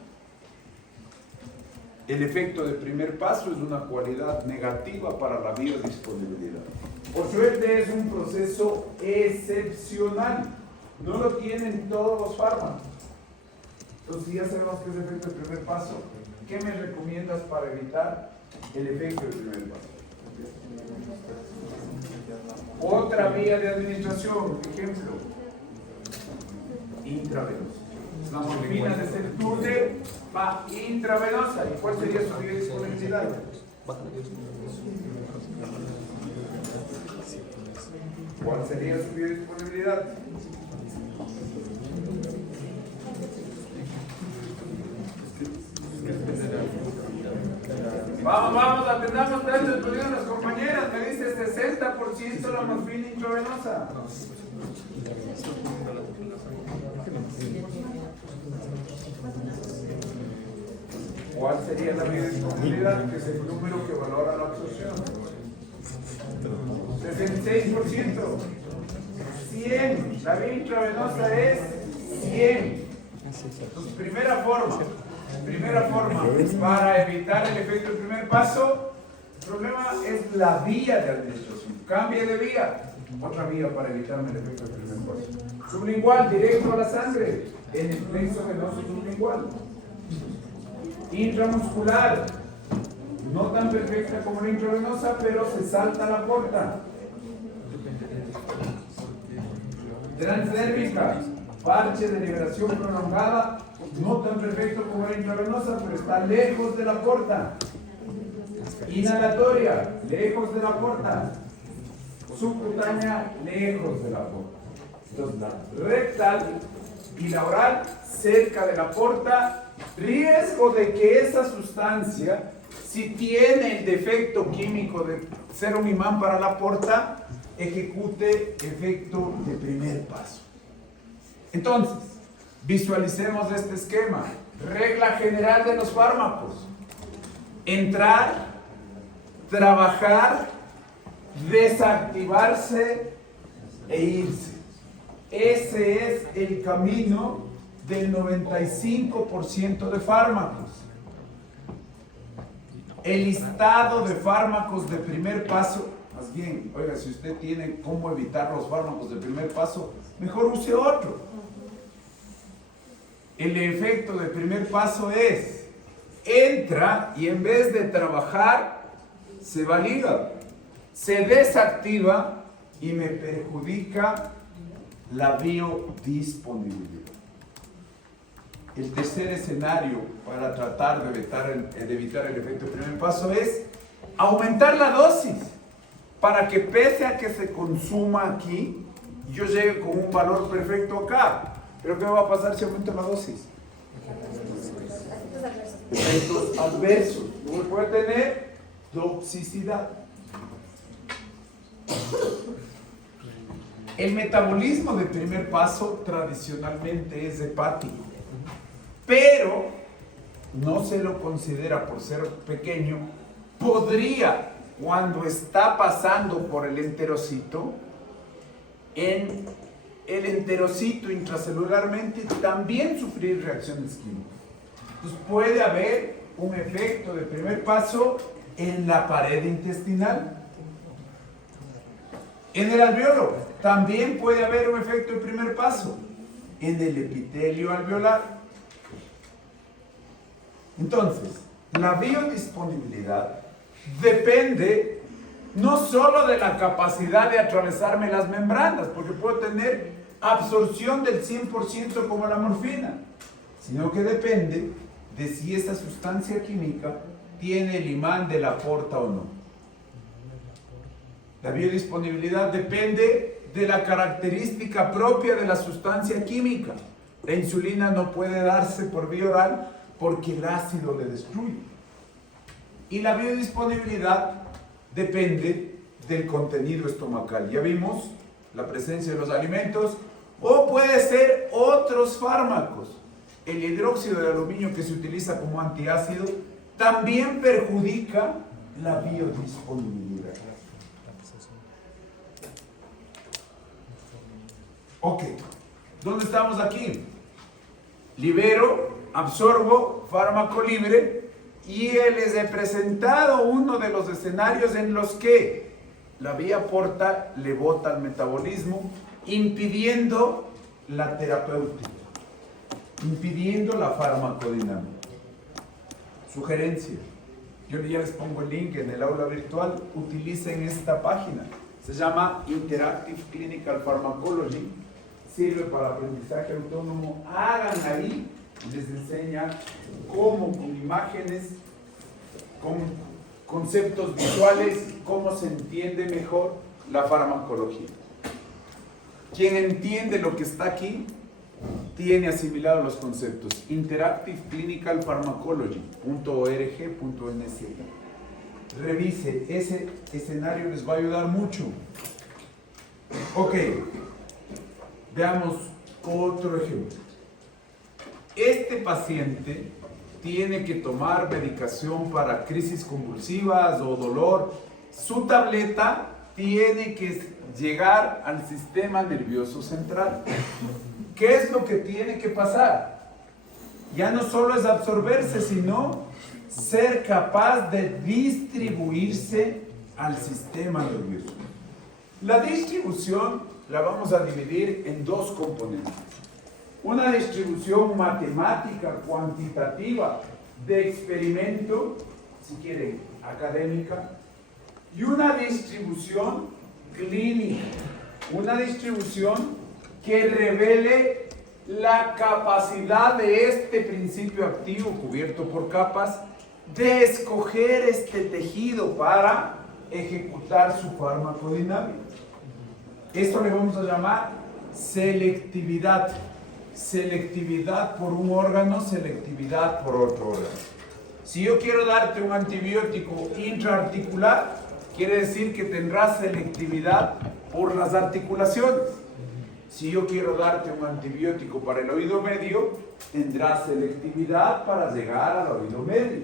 El efecto de primer paso es una cualidad negativa para la biodisponibilidad. Por suerte es un proceso excepcional. No lo tienen todos los fármacos. Entonces ya sabemos que es el efecto del primer paso. ¿Qué me recomiendas para evitar el efecto del primer paso? Otra vía de administración, ejemplo, intravenosa. La morfina de Celtude va intravenosa. ¿Y cuál sería su biodisponibilidad? ¿Cuál sería su biodisponibilidad? Vamos, atendamos tanto estudios las compañeras. Me dice 60% la morfina intravenosa. ¿Cuál sería la biodisponibilidad? Que es el número que valora la absorción. 66%. 100. La vía intravenosa es 100. Entonces, primera forma para evitar el efecto del primer paso, el problema es la vía de administración. Cambie de vía. Otra vía para evitarme el efecto del primer paso. Sublingual, directo a la sangre, en el plexo venoso sublingual. Intramuscular, no tan perfecta como la intravenosa, pero se salta la porta. Transdérmica, parche de liberación prolongada, no tan perfecto como la intravenosa, pero está lejos de la porta. Inhalatoria, lejos de la porta. Subcutánea, lejos de la porta. Entonces, la rectal y la oral, cerca de la porta. Riesgo de que esa sustancia, si tiene el defecto químico de ser un imán para la porta, ejecute efecto de primer paso. Entonces, visualicemos este esquema. Regla general de los fármacos: entrar, trabajar, desactivarse e irse. Ese es el camino del 95% de fármacos. El listado de fármacos de primer paso, más bien, oiga, si usted tiene cómo evitar los fármacos de primer paso, mejor use otro. El efecto de primer paso es: entra y en vez de trabajar, se va al hígado, se desactiva y me perjudica la biodisponibilidad. El tercer escenario para tratar de evitar el efecto del primer paso es aumentar la dosis para que, pese a que se consuma aquí, yo llegue con un valor perfecto acá. ¿Pero qué va a pasar si aumento la dosis? Efectos adversos. Uno puede tener toxicidad. El metabolismo de primer paso tradicionalmente es hepático, pero no se lo considera por ser pequeño. Podría, cuando está pasando por el enterocito, en el enterocito intracelularmente también sufrir reacciones químicas. Entonces puede haber un efecto de primer paso en la pared intestinal. En el alveolo también puede haber un efecto de primer paso en el epitelio alveolar. Entonces, la biodisponibilidad depende no solo de la capacidad de atravesarme las membranas, porque puedo tener absorción del 100% como la morfina, sino que depende de si esa sustancia química tiene el imán de la porta o no. La biodisponibilidad depende de la característica propia de la sustancia química. La insulina no puede darse por vía oral porque el ácido le destruye. Y la biodisponibilidad depende del contenido estomacal. Ya vimos la presencia de los alimentos, O puede ser otros fármacos. El hidróxido de aluminio, que se utiliza como antiácido, también perjudica la biodisponibilidad. Ok, ¿dónde estamos aquí? Libero, absorbo, fármaco libre, y les he presentado uno de los escenarios en los que la vía porta le bota al metabolismo, impidiendo la terapéutica, impidiendo la farmacodinámica. Sugerencia, yo ya les pongo el link en el aula virtual, utilicen esta página, se llama Interactive Clinical Pharmacology, sirve para aprendizaje autónomo. Hagan ahí, les enseña cómo con imágenes, con conceptos visuales, cómo se entiende mejor la farmacología. Quien entiende lo que está aquí tiene asimilado los conceptos. Interactive Clinical Pharmacology.org.nz. Revise, ese escenario les va a ayudar mucho. Ok, veamos otro ejemplo. Este paciente tiene que tomar medicación para crisis convulsivas o dolor. Su tableta tiene que llegar al sistema nervioso central. ¿Qué es lo que tiene que pasar? Ya no solo es absorberse, sino ser capaz de distribuirse al sistema nervioso. La distribución la vamos a dividir en dos componentes. Una distribución matemática, cuantitativa, de experimento, si quieren, académica, y una distribución clínica, una distribución que revele la capacidad de este principio activo cubierto por capas de escoger este tejido para ejecutar su farmacodinámica. Esto le vamos a llamar selectividad. Selectividad por un órgano, selectividad por otro órgano. Si yo quiero darte un antibiótico intraarticular, quiere decir que tendrás selectividad por las articulaciones. Si yo quiero darte un antibiótico para el oído medio, tendrás selectividad para llegar al oído medio.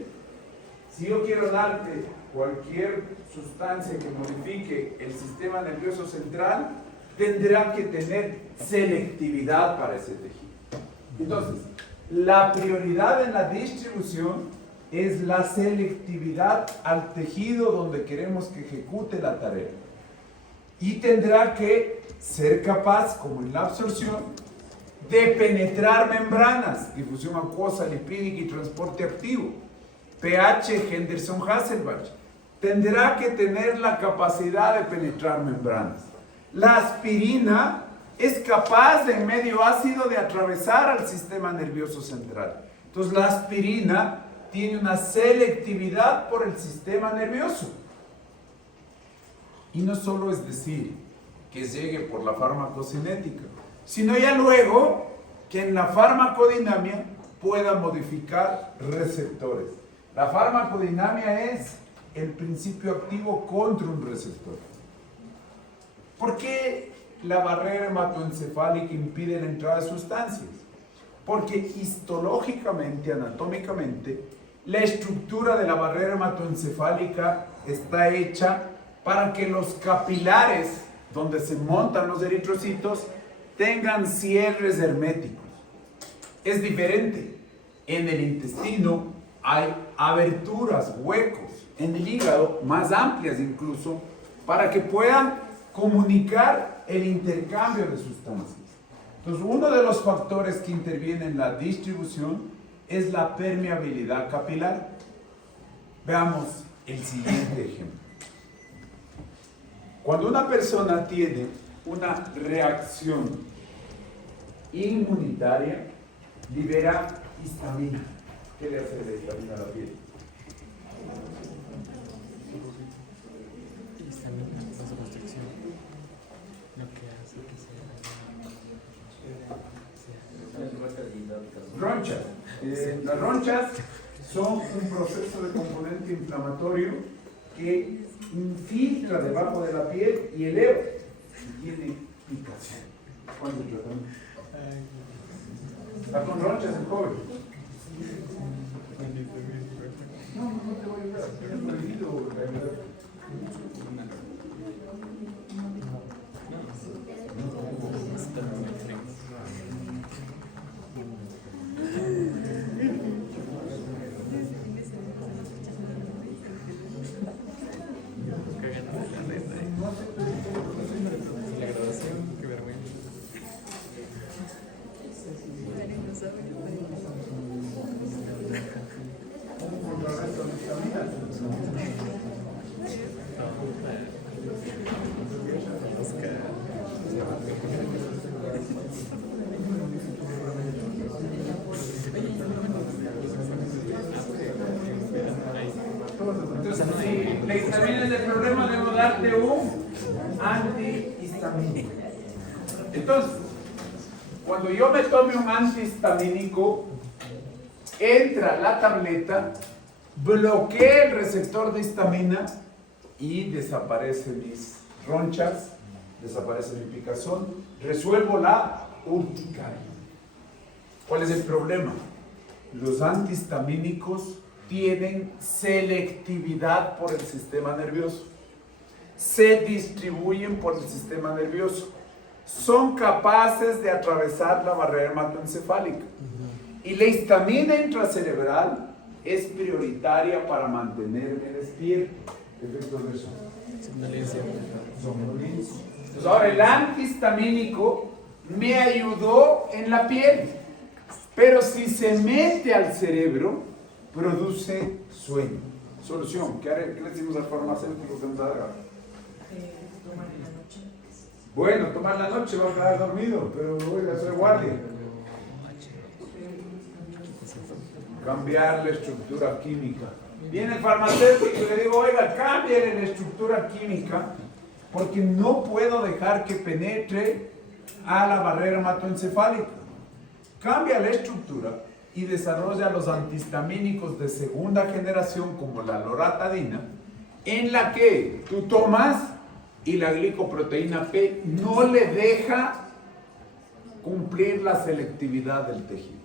Si yo quiero darte cualquier sustancia que modifique el sistema nervioso central, tendrá que tener selectividad para ese tejido. Entonces, la prioridad en la distribución es la selectividad al tejido donde queremos que ejecute la tarea. Y tendrá que ser capaz, como en la absorción, de penetrar membranas, difusión acuosa, lipídica y transporte activo. pH Henderson-Hasselbalch. Tendrá que tener la capacidad de penetrar membranas. La aspirina es capaz en medio ácido de atravesar al sistema nervioso central. Entonces la aspirina tiene una selectividad por el sistema nervioso. Y no solo es decir que llegue por la farmacocinética, sino ya luego que en la farmacodinamia pueda modificar receptores. La farmacodinamia es el principio activo contra un receptor. ¿Por qué la barrera hematoencefálica impide la entrada de sustancias? Porque histológicamente, anatómicamente, la estructura de la barrera hematoencefálica está hecha para que los capilares donde se montan los eritrocitos tengan cierres herméticos. Es diferente. En el intestino hay aberturas, huecos. En el hígado, más amplias incluso, para que puedan comunicar el intercambio de sustancias. Entonces, uno de los factores que interviene en la distribución es la permeabilidad capilar. Veamos el siguiente ejemplo. Cuando una persona tiene una reacción inmunitaria, libera histamina. ¿Qué le hace la histamina a la piel? Histamina, vasoconstricción, lo que hace que sea Ronchas. Las ronchas son un proceso de componente inflamatorio que infiltra debajo de la piel y eleva y tiene picación. ¿Cuál es el tratamiento? Está con ronchas el joven. No te voy a ayudar. Es prohibido, la verdad. La grabación, qué vergüenza. Entonces, si la histamina es el problema, debo darte un antihistamínico. Entonces, cuando yo me tome un antihistamínico, entra la tableta, bloquea el receptor de histamina y desaparecen mis ronchas, desaparece mi picazón, resuelvo la urticaria. ¿Cuál es el problema? Los antihistamínicos tienen selectividad por el sistema nervioso, se distribuyen por el sistema nervioso, son capaces de atravesar la barrera hematoencefálica y la histamina intracerebral es prioritaria para mantenerme despierto. Efectos de eso. Somnolencia. Entonces ahora el antihistamínico me ayudó en la piel, pero si se mete al cerebro produce sueño. Solución, ¿qué le decimos al farmacéutico que nos haga? Tomar en la noche. Bueno, tomar la noche va a quedar dormido, pero voy a hacer guardia. Cambiar la estructura química. Viene el farmacéutico y le digo, oiga, cambie la estructura química porque no puedo dejar que penetre a la barrera hematoencefálica. Cambia la estructura y desarrolla los antihistamínicos de segunda generación como la loratadina, en la que tú tomas y la glicoproteína P no le deja cumplir la selectividad del tejido.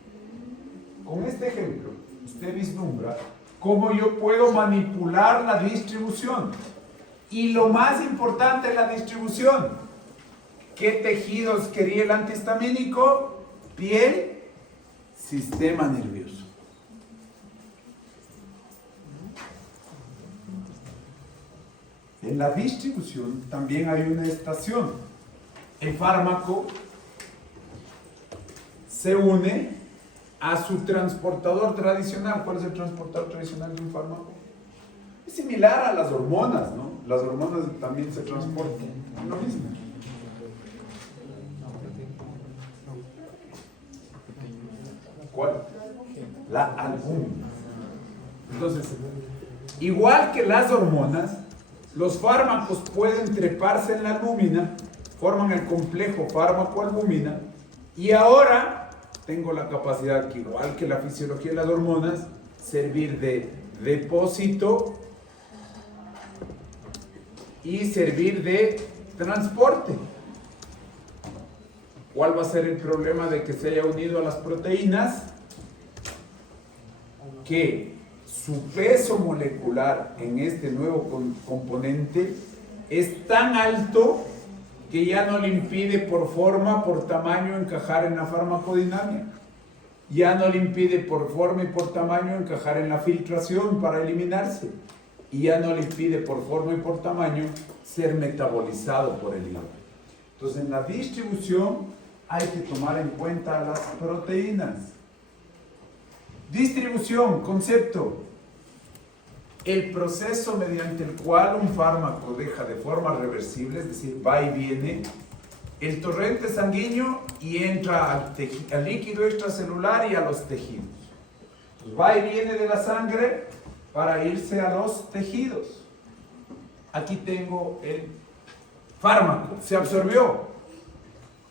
Con este ejemplo, usted vislumbra cómo yo puedo manipular la distribución. Y lo más importante es la distribución. ¿Qué tejidos quería el antihistamínico? Piel, sistema nervioso. En la distribución también hay una estación. El fármaco se une a su transportador tradicional. ¿Cuál es el transportador tradicional de un fármaco? Es similar a las hormonas, ¿no? Las hormonas también se transportan. Es lo mismo. ¿Cuál? La albúmina. Entonces, igual que las hormonas, los fármacos pueden treparse en la albúmina, forman el complejo fármaco-albúmina, y ahora tengo la capacidad, que igual que la fisiología de las hormonas, servir de depósito y servir de transporte. ¿Cuál va a ser el problema de que se haya unido a las proteínas? Que su peso molecular en este nuevo componente es tan alto que ya no le impide por forma, por tamaño encajar en la farmacodinámica. Ya no le impide por forma y por tamaño encajar en la filtración para eliminarse. Y ya no le impide por forma y por tamaño ser metabolizado por el hígado. Entonces en la distribución hay que tomar en cuenta las proteínas. Distribución, concepto. El proceso mediante el cual un fármaco deja de forma reversible, es decir, va y viene, el torrente sanguíneo y entra al líquido extracelular y a los tejidos. Pues va y viene de la sangre para irse a los tejidos. Aquí tengo el fármaco, se absorbió.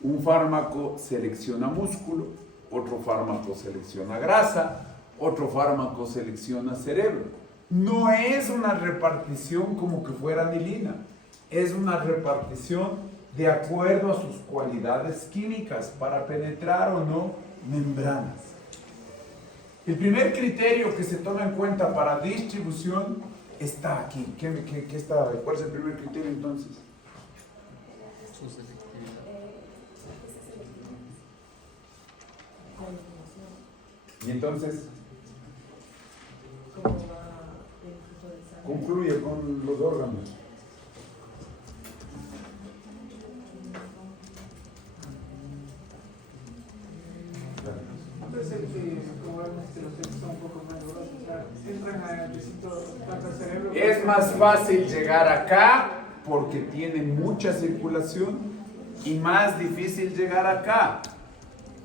Un fármaco selecciona músculo, otro fármaco selecciona grasa, otro fármaco selecciona cerebro. No es una repartición como que fuera anilina, es una repartición de acuerdo a sus cualidades químicas para penetrar o no membranas. El primer criterio que se toma en cuenta para distribución está aquí. ¿Qué está? ¿Cuál es el primer criterio entonces? Su selectividad. Y entonces ¿Cómo va el flujo de sangre? concluye con los órganos. Entonces, como vemos que los textos son un poco más duros, o sea, entran a distintos tanto al cerebro. Es más fácil llegar acá porque tiene mucha circulación y más difícil llegar acá.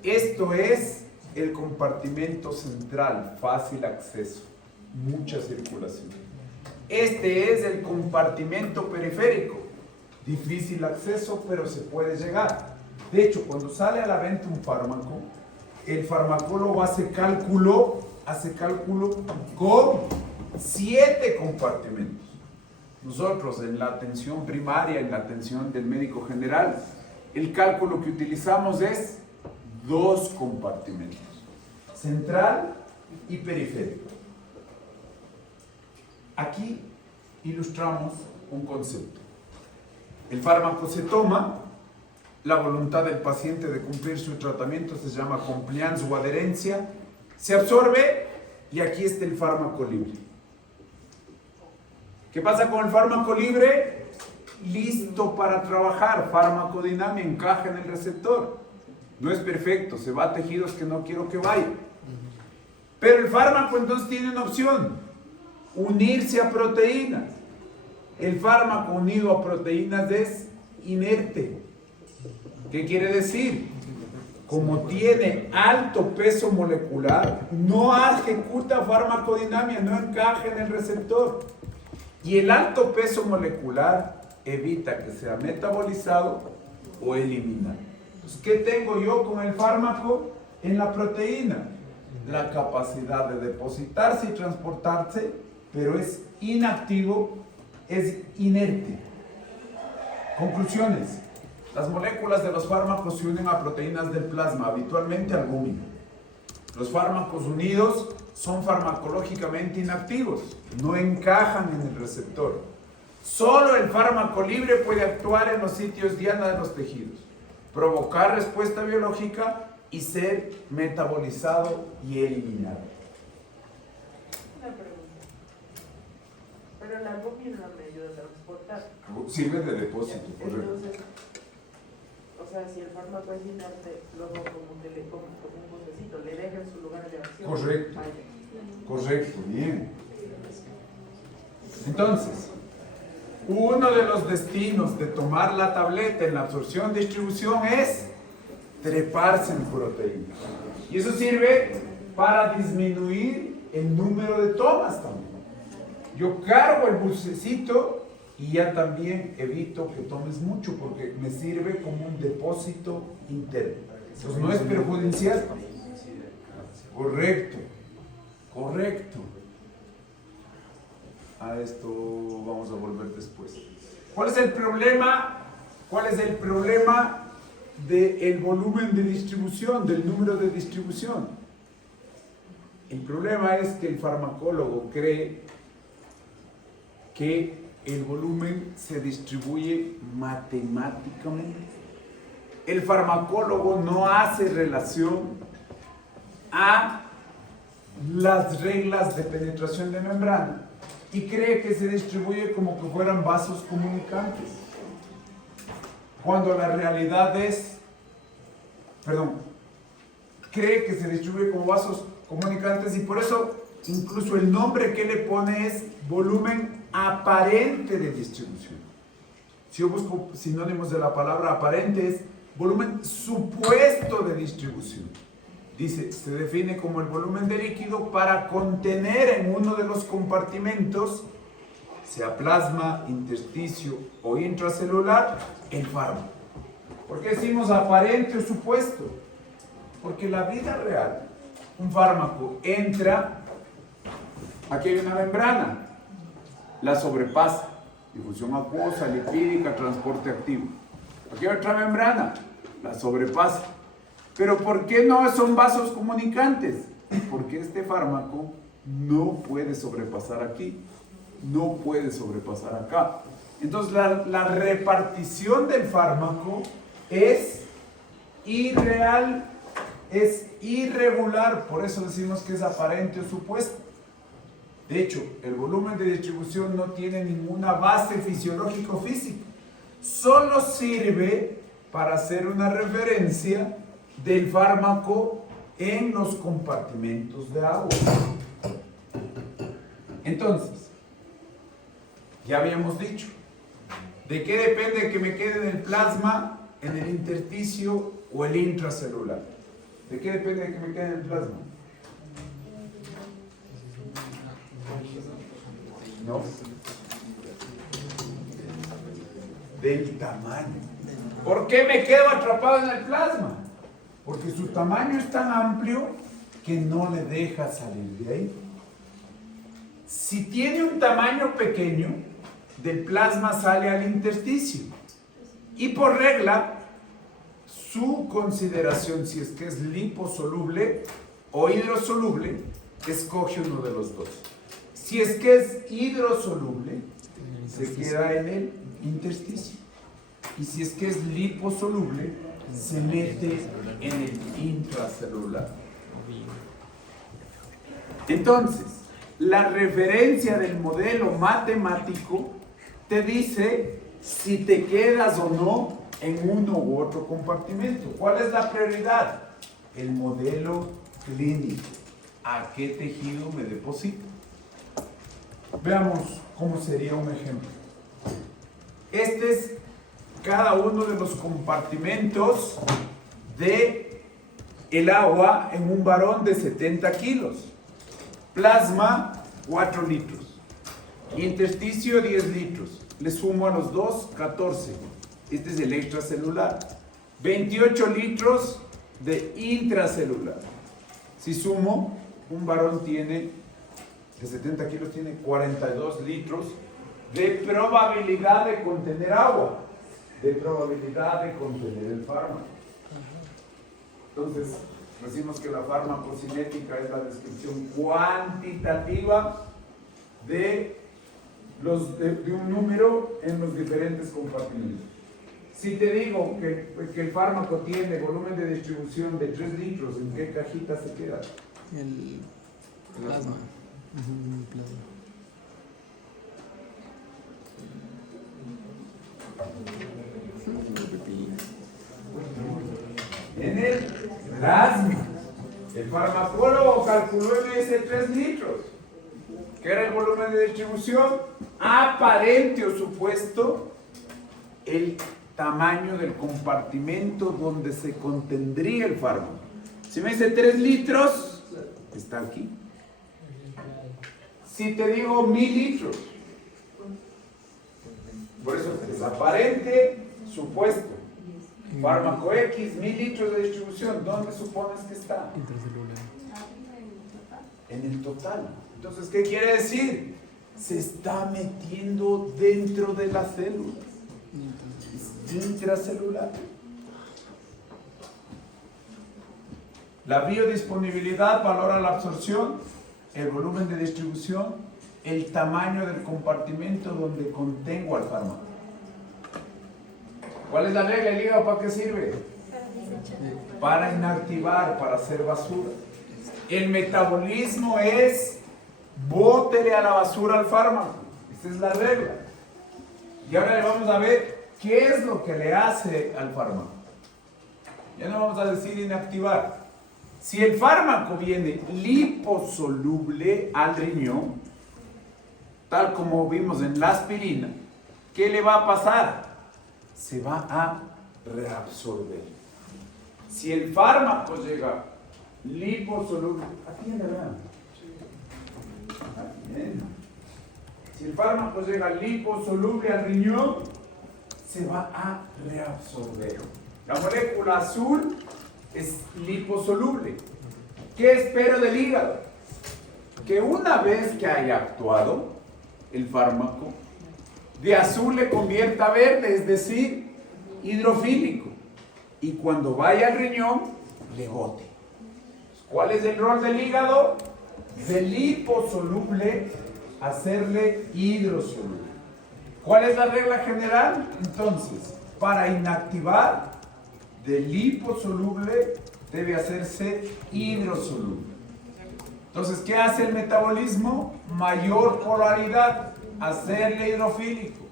Esto es el compartimento central, fácil acceso, mucha circulación. Este es el compartimento periférico, difícil acceso, pero se puede llegar. De hecho, cuando sale a la venta un fármaco, el farmacólogo hace cálculo con 7 compartimentos. Nosotros en la atención primaria, en la atención del médico general, el cálculo que utilizamos es 2 compartimentos, central y periférico. Aquí ilustramos un concepto. El fármaco se toma, la voluntad del paciente de cumplir su tratamiento se llama compliance o adherencia, se absorbe y aquí está el fármaco libre. ¿Qué pasa con el fármaco libre? Listo para trabajar, farmacodinamia, encaja en el receptor. No es perfecto, se va a tejidos que no quiero que vaya. Pero el fármaco entonces tiene una opción, unirse a proteínas. El fármaco unido a proteínas es inerte. ¿Qué quiere decir? Como tiene alto peso molecular, no ejecuta farmacodinamia, no encaja en el receptor. Y el alto peso molecular evita que sea metabolizado o eliminado. Entonces, ¿qué tengo yo con el fármaco en la proteína? La capacidad de depositarse y transportarse, pero es inactivo, es inerte. Conclusiones. Las moléculas de los fármacos se unen a proteínas del plasma, habitualmente albúmina. Los fármacos unidos son farmacológicamente inactivos, no encajan en el receptor. Solo el fármaco libre puede actuar en los sitios diana de los tejidos, provocar respuesta biológica y ser metabolizado y eliminado. Una pregunta. Pero la albúmina me ayuda a transportar. Sirve de depósito, correcto. Entonces, o sea, si el fármaco es inerte, luego como un botecito, le deja en su lugar de acción. Correcto. Vaya. Correcto, bien. Entonces, uno de los destinos de tomar la tableta en la absorción-distribución es treparse en proteína. Y eso sirve para disminuir el número de tomas también. Yo cargo el bucecito y ya también evito que tomes mucho porque me sirve como un depósito interno. Entonces no es perjudicial. Correcto. Correcto. A esto vamos a volver después. ¿Cuál es el problema? ¿Cuál es el problema del volumen de distribución, del número de distribución? El problema es que el farmacólogo cree que el volumen se distribuye matemáticamente. El farmacólogo no hace relación a las reglas de penetración de membrana y cree que se distribuye como que fueran vasos comunicantes, cuando la realidad es, cree que se distribuye como vasos comunicantes y por eso incluso el nombre que le pone es volumen aparente de distribución. Si yo busco sinónimos de la palabra aparente es volumen supuesto de distribución. Dice, se define como el volumen de líquido para contener en uno de los compartimentos, sea plasma, intersticio o intracelular, el fármaco. ¿Por qué decimos aparente o supuesto? Porque la vida real, un fármaco entra, aquí hay una membrana, la sobrepasa, difusión acuosa, lipídica, transporte activo. Aquí hay otra membrana, la sobrepasa. Pero ¿por qué no son vasos comunicantes? Porque este fármaco no puede sobrepasar aquí, no puede sobrepasar acá. Entonces la repartición del fármaco es irreal, es irregular, por eso decimos que es aparente o supuesto. De hecho, el volumen de distribución no tiene ninguna base fisiológico-física, solo sirve para hacer una referencia del fármaco en los compartimentos de agua. Entonces, ya habíamos dicho, ¿de qué depende que me quede en el plasma, en el intersticio o el intracelular? ¿De qué depende que me quede en el plasma? No. Del tamaño. ¿Por qué me quedo atrapado en el plasma? Porque su tamaño es tan amplio que no le deja salir de ahí. Si tiene un tamaño pequeño, del plasma sale al intersticio. Y por regla, su consideración, si es que es liposoluble o hidrosoluble, escoge uno de los dos. Si es que es hidrosoluble, se queda en el intersticio. Y si es que es liposoluble, se mete en el intracelular. Entonces, la referencia del modelo matemático te dice si te quedas o no en uno u otro compartimento. ¿Cuál es la prioridad? El modelo clínico. ¿A qué tejido me deposito? Veamos cómo sería un ejemplo. Este es cada uno de los compartimentos de el agua en un varón de 70 kilos. Plasma, 4 litros. Intersticio, 10 litros. Le sumo a los dos, 14. Este es el extracelular. 28 litros de intracelular. Si sumo, un varón de 70 kilos tiene 42 litros de probabilidad de contener agua, de probabilidad de contener el fármaco. Entonces, decimos que la farmacocinética es la descripción cuantitativa de un número en los diferentes compartimentos. Si te digo que el fármaco tiene volumen de distribución de 3 litros, ¿en qué cajita se queda? El plasma. Plasma. En el plasma. El farmacólogo calculó en ese 3 litros, que era el volumen de distribución aparente o supuesto, el tamaño del compartimento donde se contendría el fármaco. Si me dice 3 litros, está aquí. Si te digo 1000 litros, por eso es aparente, supuesto. Fármaco X, 1000 litros de distribución, ¿dónde supones que está? Intracelular. En el total. Entonces, ¿qué quiere decir? Se está metiendo dentro de las células. Es intracelular. La biodisponibilidad valora la absorción, el volumen de distribución, el tamaño del compartimento donde contengo al fármaco. ¿Cuál es la regla? ¿El hígado para qué sirve? Para inactivar, para hacer basura. El metabolismo es bótele a la basura al fármaco. Esa es la regla. Y ahora le vamos a ver qué es lo que le hace al fármaco. Ya no vamos a decir inactivar. Si el fármaco viene liposoluble al riñón, tal como vimos en la aspirina, ¿qué le va a pasar? Se va a reabsorber. Si el fármaco llega liposoluble, atiende, vean. Atiende. Si el fármaco llega liposoluble al riñón, se va a reabsorber. La molécula azul es liposoluble. ¿Qué espero del hígado? Que una vez que haya actuado el fármaco, de azul le convierta a verde, es decir, hidrofílico. Y cuando vaya al riñón, le bote. ¿Cuál es el rol del hígado? De liposoluble, hacerle hidrosoluble. ¿Cuál es la regla general? Entonces, para inactivar, de liposoluble debe hacerse hidrosoluble. Entonces, ¿qué hace el metabolismo? Mayor polaridad, hacerle hidrofílico.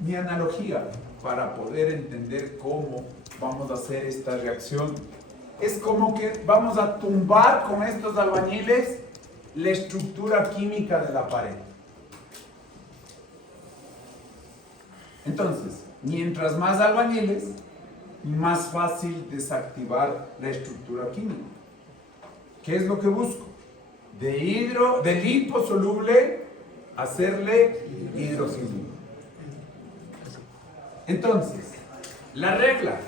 Mi analogía para poder entender cómo vamos a hacer esta reacción es como que vamos a tumbar con estos albañiles la estructura química de la pared. Entonces, mientras más albañiles, más fácil desactivar la estructura química. ¿Qué es lo que busco? De liposoluble, hacerle hidrofílico. Entonces, la regla,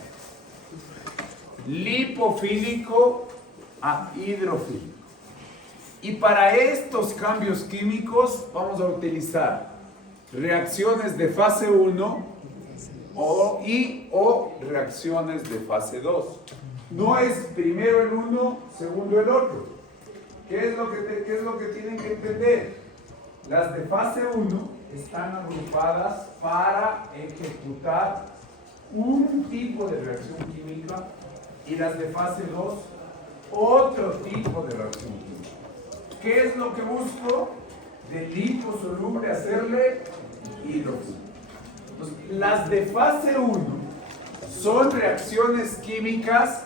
lipofílico a hidrofílico. Y para estos cambios químicos vamos a utilizar reacciones de fase 1 o reacciones de fase 2. No es primero el uno, segundo el otro. ¿Qué es lo que tienen que entender? Las de fase 1 están agrupadas para ejecutar un tipo de reacción química y las de fase 2 otro tipo de reacción química. ¿Qué es lo que busco? De liposoluble hacerle hidrógeno. Entonces, las de fase 1 son reacciones químicas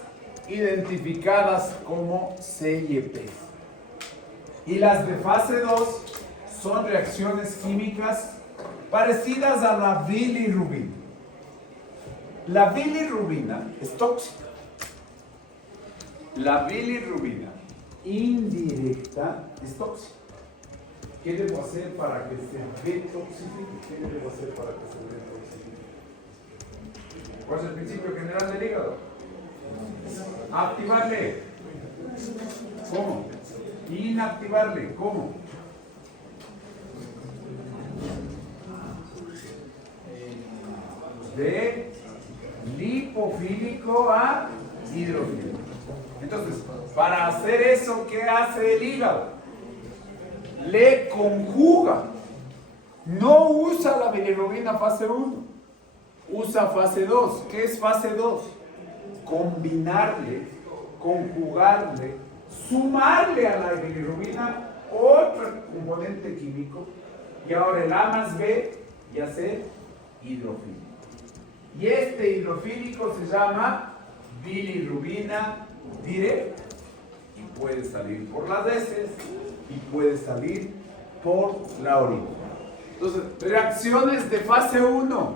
identificadas como CYP. Y las de fase 2 son reacciones químicas parecidas a la bilirrubina. La bilirrubina es tóxica. La bilirrubina indirecta es tóxica. ¿Qué debo hacer para que se detoxifique? ¿Qué debo hacer para que se detoxifique? ¿Cuál es el principio general del hígado? Activarle. ¿Cómo? Inactivarle. ¿Cómo? De lipofílico a hidrofílico. Entonces, para hacer eso, ¿qué hace el hígado? Le conjuga. No usa la bilirrubina fase 1, usa fase 2. ¿Qué es fase 2? Combinarle, conjugarle, sumarle a la bilirrubina otro componente químico y ahora el A más B y hacer hidrofílico. Y este hidrofílico se llama bilirrubina directa y puede salir por las heces y puede salir por la orina. Entonces, reacciones de fase 1,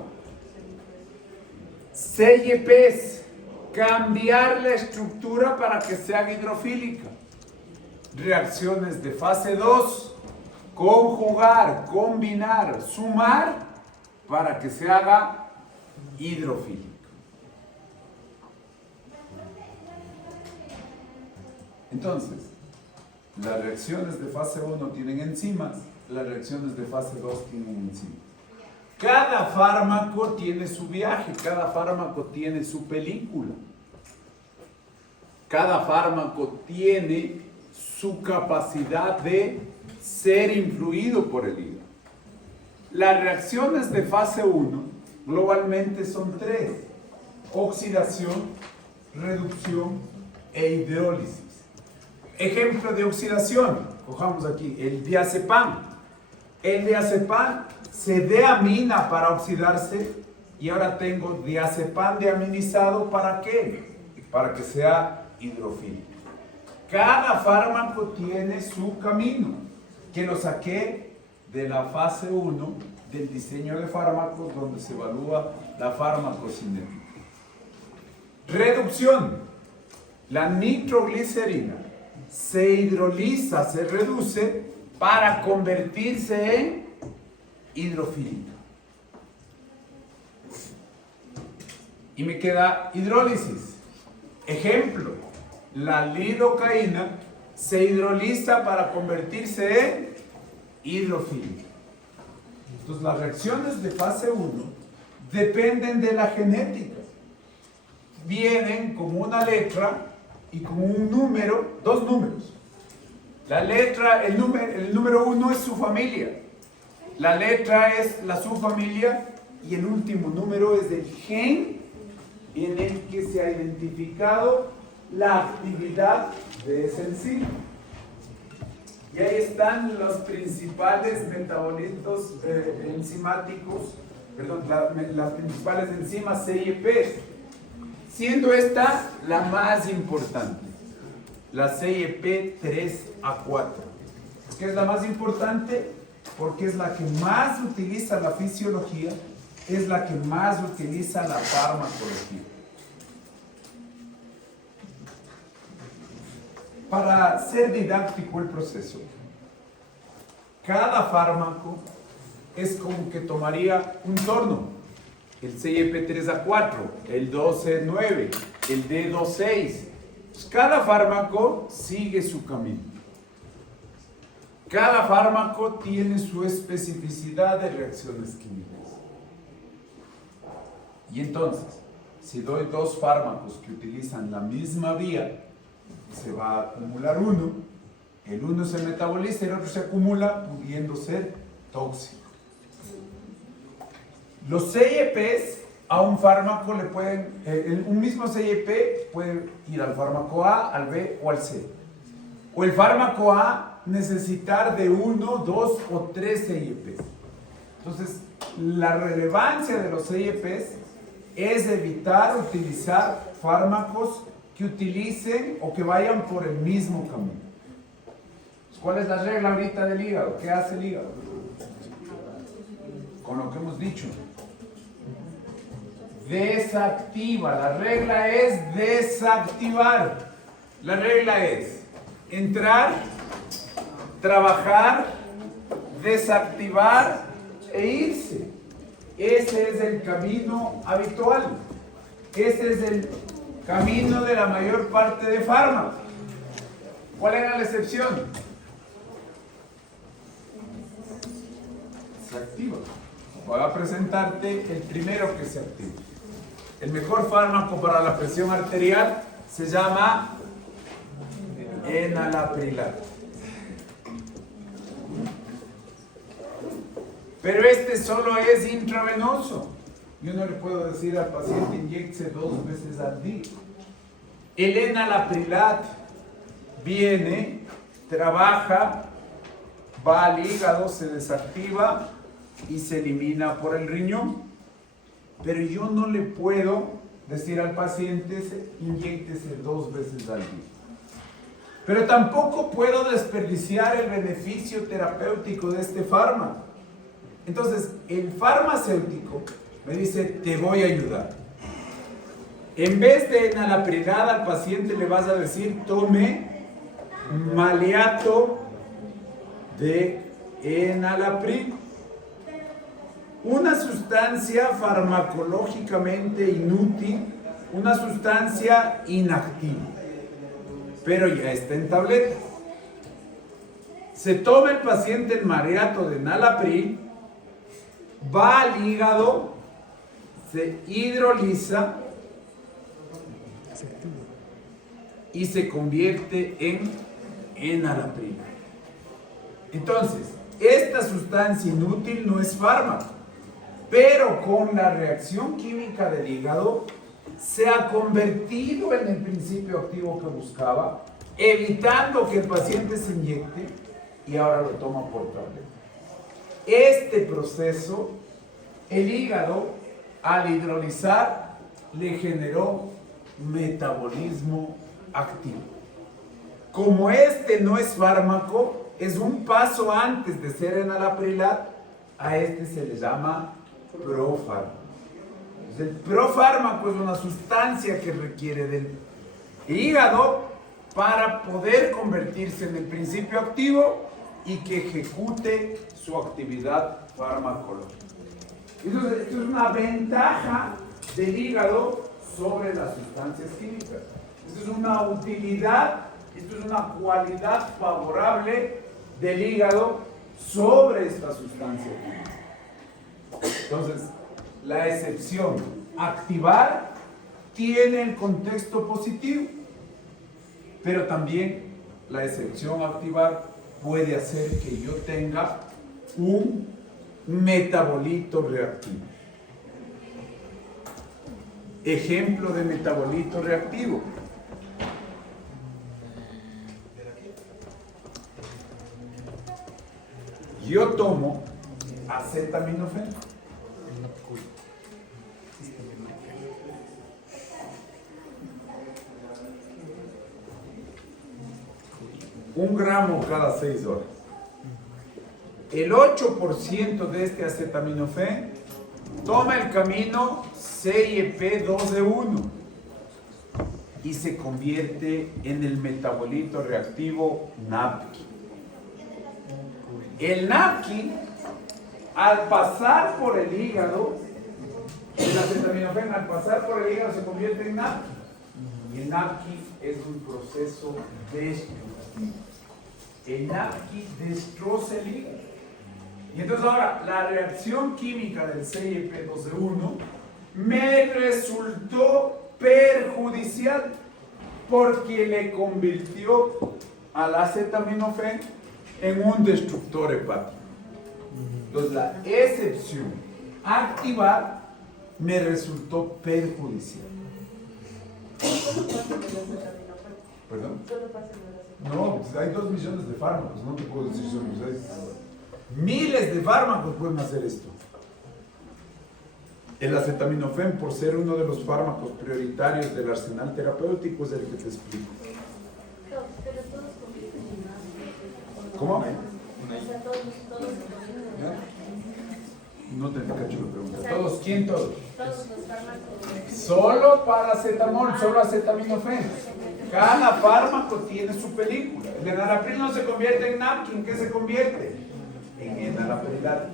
CYPs, cambiar la estructura para que se haga hidrofílica. Reacciones de fase 2, conjugar, combinar, sumar para que se haga hidrofílica. Entonces, las reacciones de fase 1 tienen enzimas, las reacciones de fase 2 tienen enzimas. Cada fármaco tiene su viaje, cada fármaco tiene su película. Cada fármaco tiene su capacidad de ser influido por el hígado. Las reacciones de fase 1 globalmente son 3: oxidación, reducción e hidrólisis. Ejemplo de oxidación, cojamos aquí el diazepam. El diazepam se deamina para oxidarse y ahora tengo diazepam deaminizado, ¿para qué? Para que sea hidrofílico. Cada fármaco tiene su camino, que lo saqué de la fase 1 del diseño de fármacos, donde se evalúa la farmacocinética. Reducción. La nitroglicerina se hidroliza, se reduce para convertirse en hidrofílica. Y me queda hidrólisis. Ejemplo, la lidocaína se hidroliza para convertirse en hidrofílica. Entonces, las reacciones de fase 1 dependen de la genética. Vienen con una letra y con un número, dos números. La letra, el número 1 es su familia. La letra es la subfamilia y el último número es el gen en el que se ha identificado la actividad de esa enzima. Y ahí están los principales metabolitos enzimáticos, perdón, las principales enzimas CYP, siendo esta la más importante, la CYP 3A4. ¿Por qué es la más importante? Porque es la que más utiliza la fisiología, es la que más utiliza la farmacología. Para ser didáctico el proceso, cada fármaco es como que tomaría un torno. El CYP3A4, el 12-9, el D2-6. Cada fármaco sigue su camino. Cada fármaco tiene su especificidad de reacciones químicas. Y entonces, si doy dos fármacos que utilizan la misma vía, se va a acumular uno, el uno se metaboliza y el otro se acumula, pudiendo ser tóxico. Los CYPs a un fármaco le pueden, un mismo CYP puede ir al fármaco A, al B o al C. O el fármaco A necesitar de 1, 2 o 3 CYPs. Entonces, la relevancia de los CYPs es evitar utilizar fármacos que utilicen o que vayan por el mismo camino. ¿Cuál es la regla ahorita del hígado? ¿Qué hace el hígado? Con lo que hemos dicho. Desactiva. La regla es desactivar. La regla es entrar, trabajar, desactivar e irse. Ese es el camino habitual. Ese es el camino de la mayor parte de fármacos. ¿Cuál era la excepción? Se activa. Voy a presentarte el primero que se activa. El mejor fármaco para la presión arterial se llama enalaprilato. Pero este solo es intravenoso. Yo no le puedo decir al paciente inyéctese 2 veces al día. El enalaprilato viene, trabaja, va al hígado, se desactiva y se elimina por el riñón. Pero yo no le puedo decir al paciente inyéctese 2 veces al día. Pero tampoco puedo desperdiciar el beneficio terapéutico de este fármaco. Entonces, el farmacéutico me dice, te voy a ayudar. En vez de enalaprilato al paciente le vas a decir, tome maleato de enalapril. Una sustancia farmacológicamente inútil, una sustancia inactiva, pero ya está en tableta. Se toma el paciente el maleato de enalapril, va al hígado, se hidroliza y se convierte en enalapril. Entonces, esta sustancia inútil no es fármaco, pero con la reacción química del hígado se ha convertido en el principio activo que buscaba, evitando que el paciente se inyecte y ahora lo toma por tableta. Este proceso, el hígado, al hidrolizar, le generó metabolismo activo. Como este no es fármaco, es un paso antes de ser enalaprilato, a este se le llama profármaco. El profármaco es una sustancia que requiere del hígado para poder convertirse en el principio activo y que ejecute su actividad farmacológica. Entonces, esto es una ventaja del hígado sobre las sustancias químicas. Esto es una utilidad, esto es una cualidad favorable del hígado sobre esta sustancia química. Entonces, la excepción activar tiene el contexto positivo, pero también la excepción activar puede hacer que yo tenga un metabolito reactivo. Ejemplo de metabolito reactivo. Yo tomo acetaminofén. Un gramo cada 6 horas. El 8% de este acetaminofén toma el camino CYP2D1 y se convierte en el metabolito reactivo NAPQI. El NAPQI, al pasar por el hígado, el acetaminofén al pasar por el hígado se convierte en NAPQI. Y el NAPQI es un proceso destructivo. El NAPQI destroza el hígado. Y entonces ahora, la reacción química del CYP2D1 me resultó perjudicial porque le convirtió al acetaminofén en un destructor hepático. Entonces la excepción activar me resultó perjudicial. Solo pasa en el acetaminofén. ¿Perdón? Solo pasa en el acetaminofén. No, pues hay 2 millones de fármacos, no te puedo decir solo 6. Miles de fármacos pueden hacer esto. El acetaminofén, por ser uno de los fármacos prioritarios del arsenal terapéutico, es el que te explico. Pero todos convierten en NAPQI. ¿Cómo? O sea, todos se convierten en No te cacho la pregunta. O sea, ¿Todos? ¿Quién todos? todos los fármacos. Solo paracetamol, solo acetaminofén. Cada fármaco tiene su película. El enalapril no se convierte en NAPQI, ¿en qué se convierte? En enalaprilat.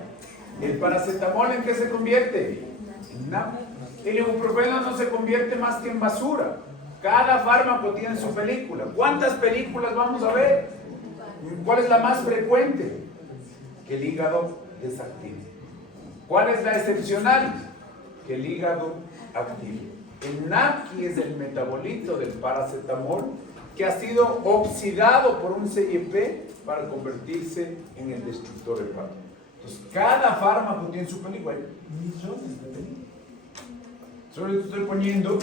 El paracetamol, ¿en qué se convierte? En NAPQI. El ibuprofeno no se convierte más que en basura. Cada fármaco tiene su película. ¿Cuántas películas vamos a ver? ¿Cuál es la más frecuente? Que el hígado desactive. ¿Cuál es la excepcional? Que el hígado active. El NAPQI es el metabolito del paracetamol que ha sido oxidado por un CYP para convertirse en el destructor hepático. Entonces, cada fármaco tiene su película. Hay millones de películas. Solo te estoy poniendo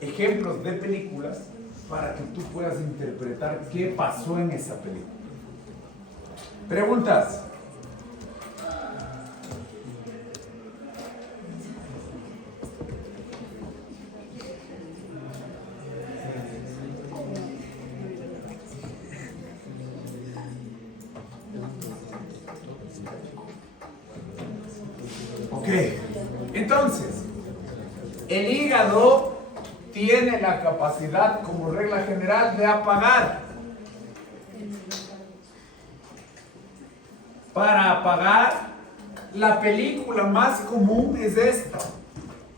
ejemplos de películas para que tú puedas interpretar qué pasó en esa película. ¿Preguntas? Ok, entonces, el hígado tiene la capacidad como regla general de apagar. Para apagar, la película más común es esta: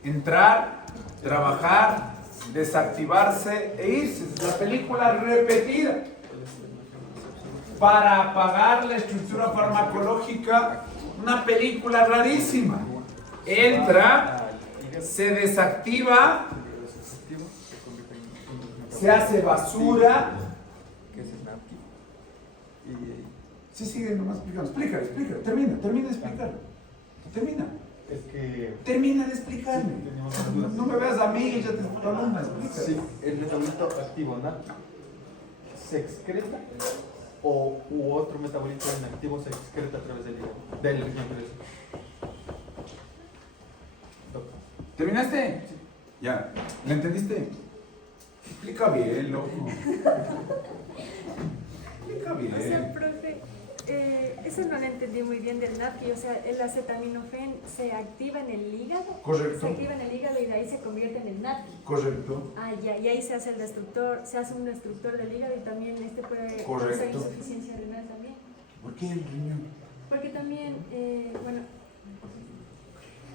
entrar, trabajar, desactivarse e irse. Es la película repetida. Para apagar la estructura farmacológica, una película rarísima. Entra, se desactiva, se hace basura. ¿Qué es el NAPQI? Sí, sigue nomás explicando. Explica. Termina de explicarlo. Termina. Es que Termina de explicarme. teníamos unas dudas. No me veas a mí, ya te tu alumna, explica. Sí, el metabolito activo, ¿no? ¿Se excreta u otro metabolito inactivo se excreta a través del hígado? Del riñón. ¿Terminaste? Ya. ¿La entendiste? Explica bien, loco. Explica O sea, bien. profe, eso no lo entendí muy bien del NAPQI. O sea, el acetaminofén se activa en el hígado. Correcto. Se activa en el hígado y de ahí se convierte en el NAPQI. Correcto. Ah, ya, y ahí se hace el destructor, se hace un destructor del hígado y también puede Correcto. causar insuficiencia renal también. ¿Por qué el riñón? Porque también, bueno,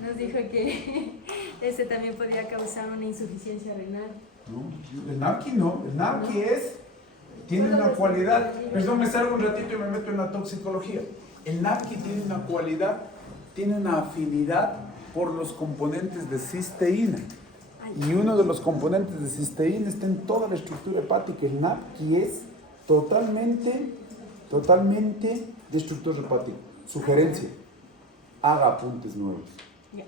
nos dijo que ese también podría causar una insuficiencia renal. No, el NAPQI no. El NAPQI tiene una cualidad. Perdón, me salgo un ratito y me meto en la toxicología. El NAPQI tiene una cualidad, tiene una afinidad por los componentes de cisteína. Y uno de los componentes de cisteína está en toda la estructura hepática. El NAPQI es totalmente destructor hepático. Sugerencia, haga apuntes nuevos.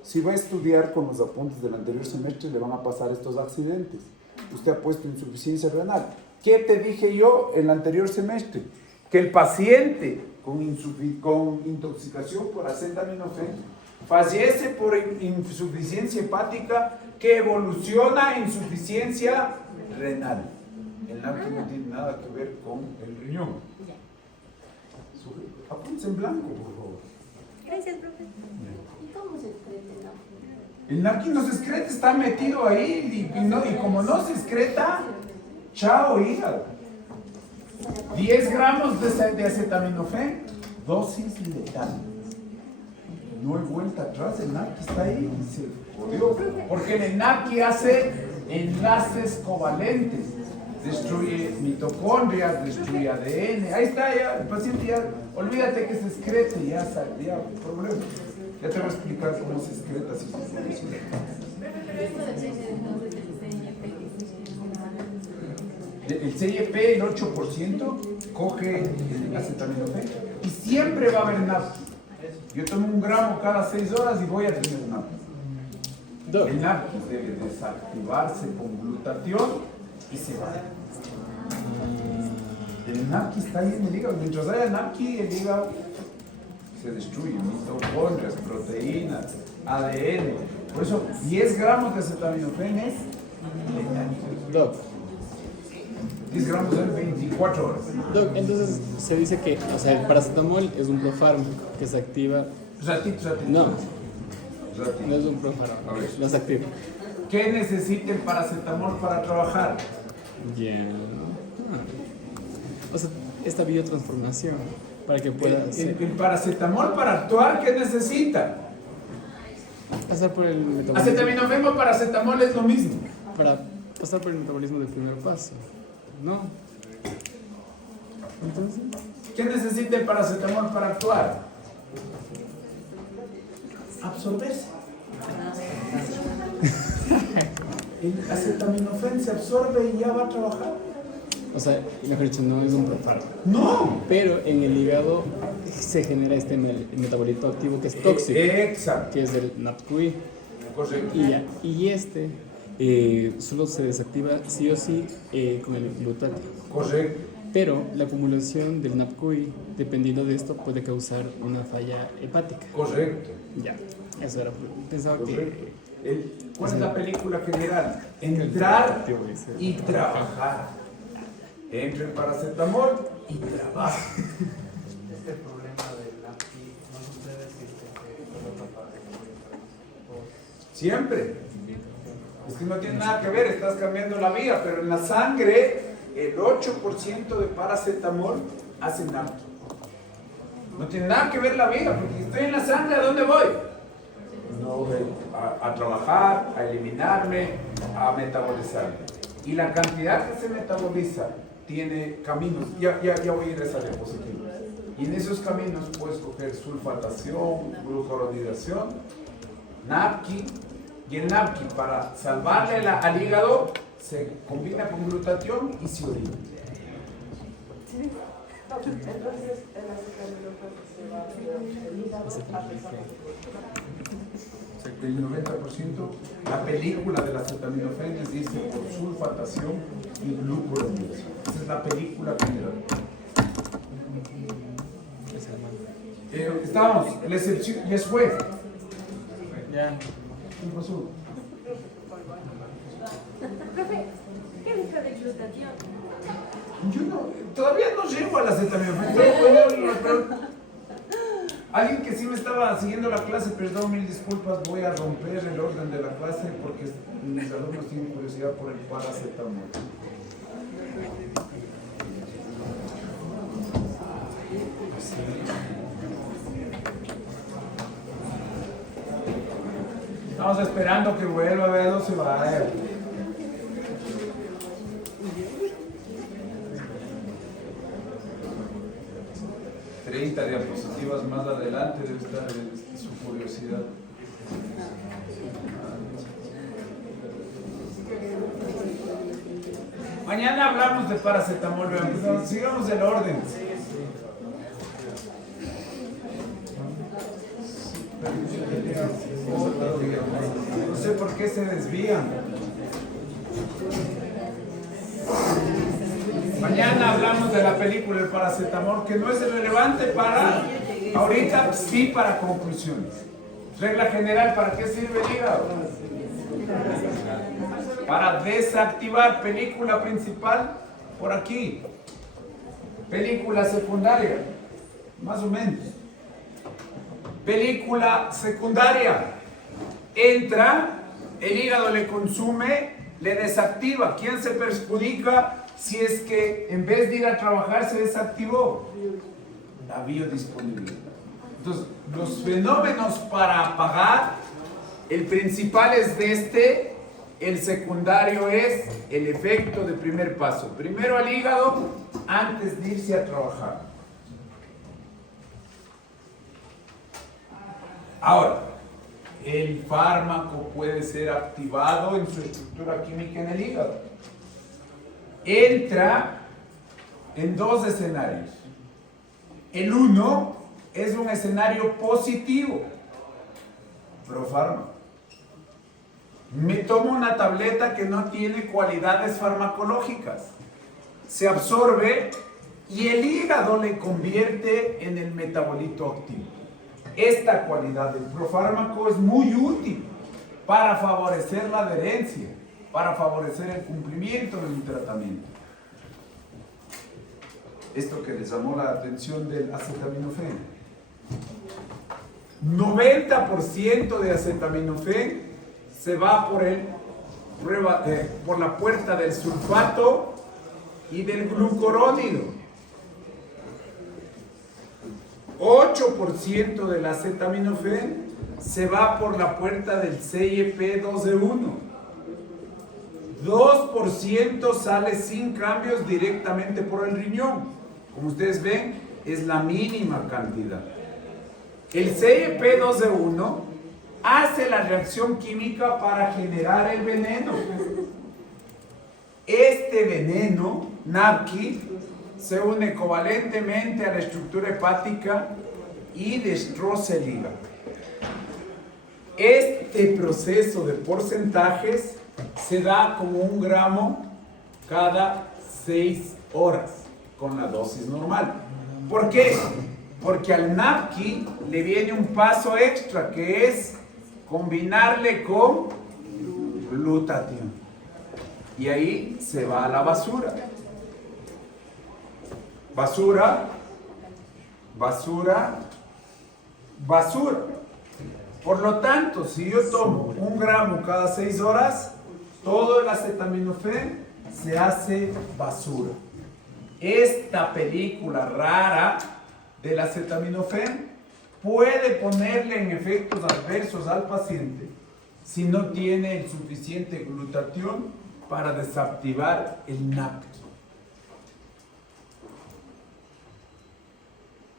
Si va a estudiar con los apuntes del anterior semestre, le van a pasar estos accidentes. Usted ha puesto insuficiencia renal. ¿Qué te dije yo el anterior semestre? Que el paciente con intoxicación por acetaminofén fallece por insuficiencia hepática que evoluciona a insuficiencia renal. El NAPQI no tiene nada que ver con el riñón. Apuntes en blanco, por favor. Gracias, profe. ¿Y cómo se excreta El NAPQI no se excreta, está metido ahí y como no se excreta, chao hígado. 10 gramos de acetaminofén, dosis letal. No hay vuelta atrás, el NAPQI está ahí y se jodió. Porque el NAPQI hace enlaces covalentes, destruye mitocondrias, destruye ADN. Ahí está ya, el paciente ya, olvídate que se excrete, ya problema. Ya te voy a explicar cómo se excreta si se puede. Pero esto depende entonces del CIEP. El CIEP, el 8%, coge el acetaminofén y siempre va a haber NAPQI. Yo tomo 1 gramo cada 6 horas y voy a tener NAPQI. El NAPQI debe desactivarse con glutatión y se va. El NAPQI está ahí en el hígado. Mientras haya NAPQI, el hígado se destruye. Mitocondrias, proteínas, ADN. Por eso 10 gramos de acetaminofén es letal. Doc, 10 gramos en 24 horas. Doc, entonces se dice que, o sea, el paracetamol es un profármaco que se activa. Ratito. No, Ratito. no es un profármaco, A ver. no se activa. ¿Qué necesita el paracetamol para trabajar? Ya. O sea, esta biotransformación para que pueda El paracetamol para actuar, ¿qué necesita? pasar por el metabolismo. Acetaminofén o paracetamol es lo mismo. Para pasar por el metabolismo del primer paso, ¿no? Entonces, ¿Qué necesita el paracetamol para actuar? Absorberse. El acetaminofén se absorbe y ya va a trabajar. o sea, mejor dicho, no es un profármaco. No. Pero en el hígado se genera este metabolito activo que es tóxico, Exacto. que es el NAPQI. Correcto. Y este solo se desactiva sí o sí con el glutato. Correcto. Pero la acumulación del NAPQI, dependiendo de esto, puede causar una falla hepática. Correcto. Ya, eso era. Pensaba que. ¿Cuál es la película general? Entrar y trabajar. Entra el paracetamol y trabaja. Este problema del NAPQI, ¿no sucede si se coloca para Siempre. Es que no tiene nada que ver, estás cambiando la vía, pero en la sangre el 8% de paracetamol hace NAPQI. No tiene nada que ver la vía, porque estoy en la sangre, ¿a dónde voy? No voy a trabajar, a eliminarme, a metabolizarme. Y la cantidad que se metaboliza tiene caminos, ya voy a ir a esa diapositiva. Y en esos caminos puedes coger sulfatación, glucuronidación, NAPQI, y el NAPQI para salvarle al hígado se combina con glutatión y se orina. Entonces, el acetaminofén se va del hígado a pesar El 90%, la película del acetaminofén les dice por sulfatación y glucuronidación. Esa es la película general. Estábamos, la excepción, ya fue. Ya. ¿Qué pasó? Profe, ¿qué dijo de glutatión? Yo no, todavía no llego al acetaminofén. Alguien que sí me estaba siguiendo la clase, perdón, mil disculpas, voy a romper el orden de la clase porque mis alumnos tienen curiosidad por el paracetamol. Estamos esperando que vuelva a ver, no se va a ver. Diapositivas más adelante debe estar su curiosidad. Mañana hablamos de paracetamol, veamos, sigamos el orden. No sé por qué se desvían. Mañana hablamos de la película El paracetamol, que no es relevante para ahorita, sí para conclusiones. Regla general, ¿para qué sirve el hígado? Para desactivar. Película principal, por aquí. Película secundaria, más o menos. Película secundaria. Entra, el hígado le consume, le desactiva. ¿Quién se perjudica si es que en vez de ir a trabajar se desactivó? La biodisponibilidad. Entonces, los fenómenos para apagar, el principal es de este, el secundario es el efecto de primer paso. Primero al hígado antes de irse a trabajar. Ahora, el fármaco puede ser activado en su estructura química en el hígado. Entra en dos escenarios. El uno es un escenario positivo, profármaco. Me tomo una tableta que no tiene cualidades farmacológicas. Se absorbe y el hígado le convierte en el metabolito activo. Esta cualidad del profármaco es muy útil para favorecer la adherencia, para favorecer el cumplimiento del tratamiento. Esto que les llamó la atención del acetaminofén. 90% de acetaminofén se va por la puerta del sulfato y del glucurónido. 8% del acetaminofén se va por la puerta del CYP2D1. 2% sale sin cambios directamente por el riñón. Como ustedes ven, es la mínima cantidad. El CYP2D1 hace la reacción química para generar el veneno. Este veneno, NAPQI, se une covalentemente a la estructura hepática y destroza el hígado. Este proceso de porcentajes se da como 1 gramo cada 6 horas con la dosis normal. ¿Por qué? Porque al NAPQI le viene un paso extra, que es combinarle con glutatión. Y ahí se va a la basura. Basura, basura, basura. Por lo tanto, si yo tomo 1 gramo cada 6 horas, todo el acetaminofén se hace basura. Esta película rara del acetaminofén puede ponerle en efectos adversos al paciente si no tiene el suficiente glutatión para desactivar el NAPQI.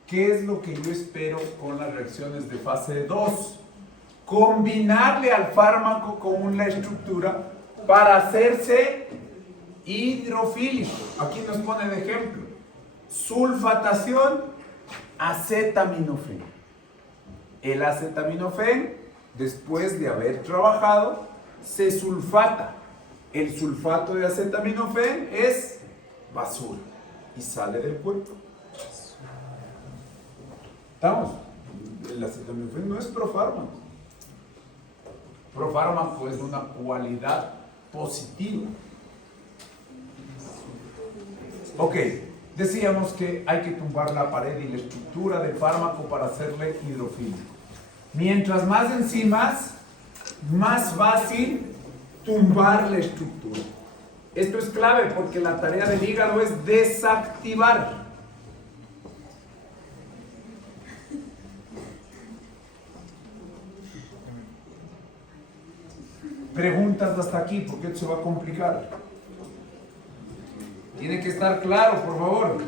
¿Qué es lo que yo espero con las reacciones de fase 2? Combinarle al fármaco con una estructura para hacerse hidrofílico. Aquí nos pone de ejemplo. Sulfatación, acetaminofén. El acetaminofén, después de haber trabajado, se sulfata. El sulfato de acetaminofén es basura y sale del cuerpo. ¿Estamos? El acetaminofén no es profármaco. Profármaco es una cualidad positiva. Ok, decíamos que hay que tumbar la pared y la estructura del fármaco para hacerle hidrofílico. Mientras más enzimas, más fácil tumbar la estructura. Esto es clave porque la tarea del hígado es desactivar. Preguntas hasta aquí, porque esto se va a complicar. Tiene que estar claro, por favor.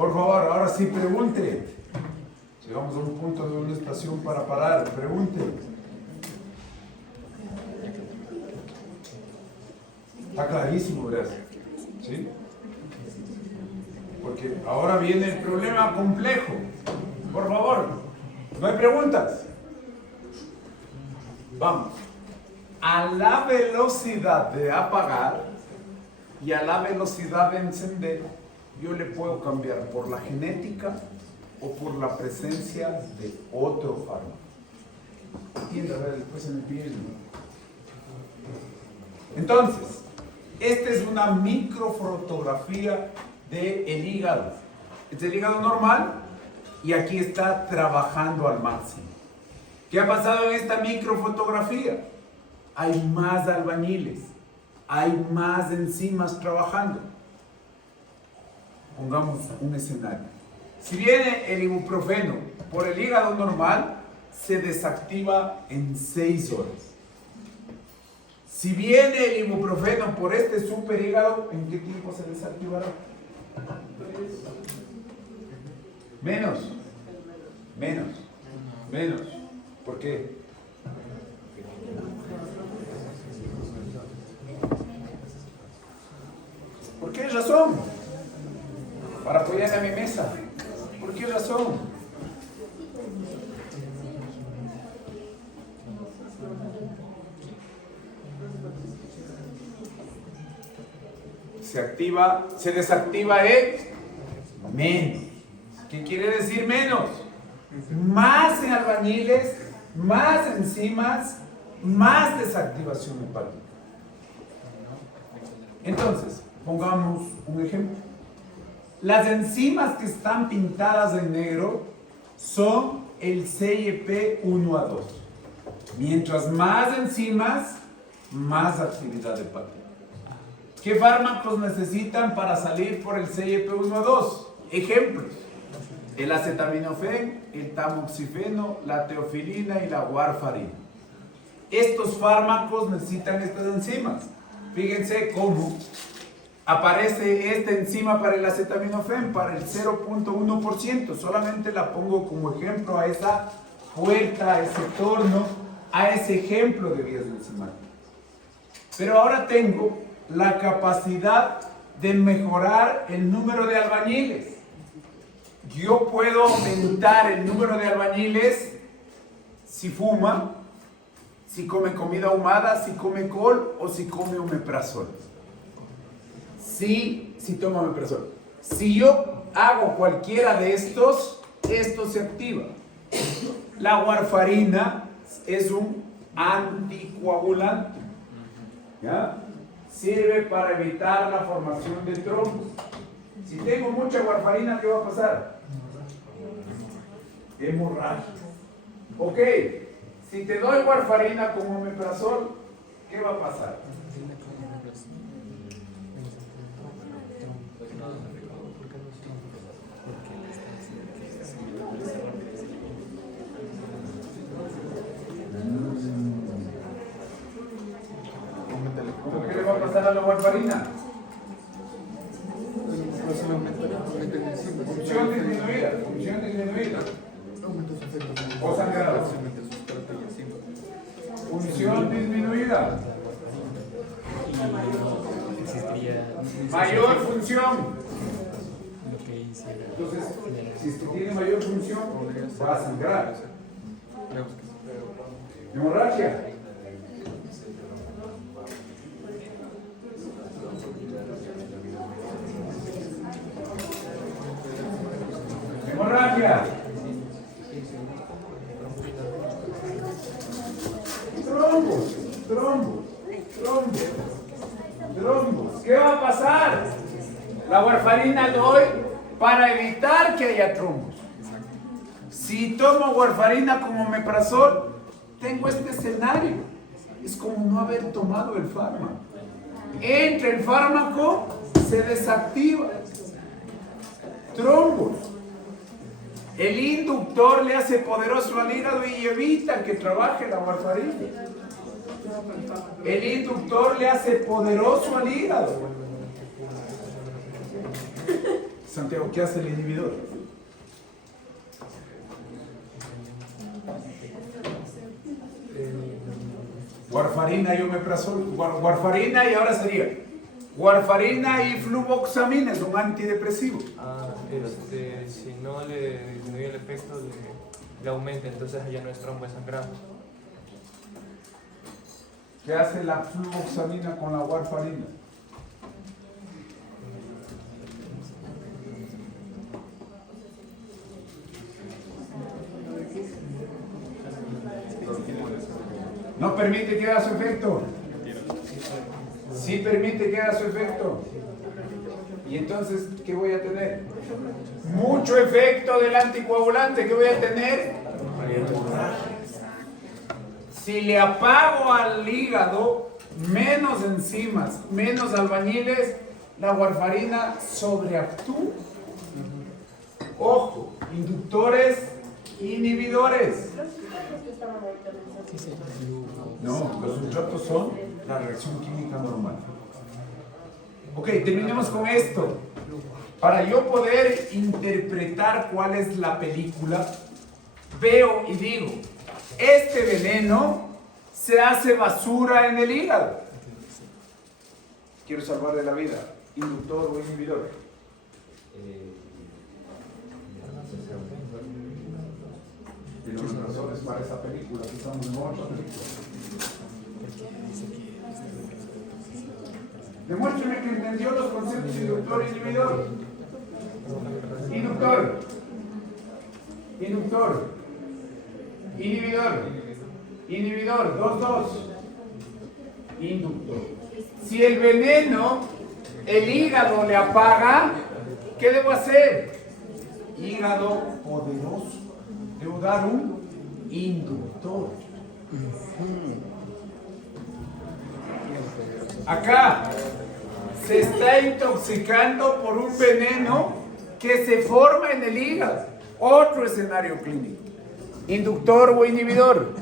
Por favor, ahora sí pregunte. Llegamos a un punto de una estación para parar. Pregunte. Está clarísimo, gracias. ¿Sí? Porque ahora viene el problema complejo. Por favor, no hay preguntas. Vamos. A la velocidad de apagar y a la velocidad de encender, yo le puedo cambiar por la genética o por la presencia de otro fármaco. Entienda, después se me pierde. Entonces, esta es una microfotografía del hígado. Este es el hígado normal y aquí está trabajando al máximo. ¿Qué ha pasado en esta microfotografía? Hay más albañiles, hay más enzimas trabajando. Pongamos un escenario. Si viene el ibuprofeno por el hígado normal, se desactiva en 6 horas. Si viene el ibuprofeno por este superhígado, ¿en qué tiempo se desactivará? Menos. ¿Por qué? ¿Por qué razón? Para apoyar a mi mesa. ¿Por qué razón? Se desactiva menos. ¿Qué quiere decir menos? Más en albañiles, más enzimas, más desactivación hepática. Entonces, pongamos un ejemplo. Las enzimas que están pintadas en negro son el CYP1A2. Mientras más enzimas, más actividad hepática. ¿Qué fármacos necesitan para salir por el CYP1A2? Ejemplos: el acetaminofén, el tamoxifeno, la teofilina y la warfarina. Estos fármacos necesitan estas enzimas. Fíjense cómo aparece esta enzima para el acetaminofén, para el 0.1%. Solamente la pongo como ejemplo a esa puerta, a ese torno, a ese ejemplo de vías enzimáticas. Pero ahora tengo la capacidad de mejorar el número de albañiles. Yo puedo aumentar el número de albañiles si fuma, si come comida ahumada, si come col o si come omeprazol. Si toma omeprazol. Si yo hago cualquiera de estos, esto se activa. La warfarina es un anticoagulante. ¿Ya? Sirve para evitar la formación de trombos. Si tengo mucha warfarina, ¿qué va a pasar? Hemorragia. Ok, si te doy warfarina con omeprazol, ¿qué va a pasar? ¿Qué le va a pasar a la warfarina? Función disminuida. O sangrado. Función disminuida. Mayor función. Entonces, si es que tiene mayor función, va a sangrar. Hemorragia. Hemorragia. Trombos. ¿Qué va a pasar? La warfarina doy para evitar que haya trombos. Si tomo warfarina como omeprazol, tengo este escenario. Es como no haber tomado el fármaco. Entra el fármaco, se desactiva. Trombos. El inductor le hace poderoso al hígado y evita que trabaje la warfarina. El inductor le hace poderoso al hígado. Santiago, ¿qué hace el inhibidor? Warfarina y omeprazol, warfarina y ahora sería warfarina y fluvoxamina, es un antidepresivo. Si no le disminuye el efecto, le aumenta, entonces ya no es trombo sangrado. ¿Qué hace la fluvoxamina con la warfarina? ¿No permite que haga su efecto? Sí permite que haga su efecto. Y entonces, ¿qué voy a tener? Mucho efecto del anticoagulante. ¿Qué voy a tener? Si le apago al hígado, menos enzimas, menos albañiles, la warfarina sobreactúa. Ojo, inductores, inhibidores. No, los sustratos son la reacción química normal. Ok, terminemos con esto. Para yo poder interpretar cuál es la película, veo y digo, este veneno se hace basura en el hígado. Quiero salvarle la vida. ¿Inductor o inhibidor? Tiene unas razones para esa película. Aquí estamos en otra película. Demuéstrame que entendió los conceptos de inductor e inhibidor. Inductor. Inductor. Inhibidor. Inhibidor. 2-2. Inductor. Si el veneno, el hígado le apaga, ¿qué debo hacer? Hígado poderoso. Debo dar un inductor. Acá se está intoxicando por un veneno que se forma en el hígado. Otro escenario clínico. ¿Inductor o inhibidor?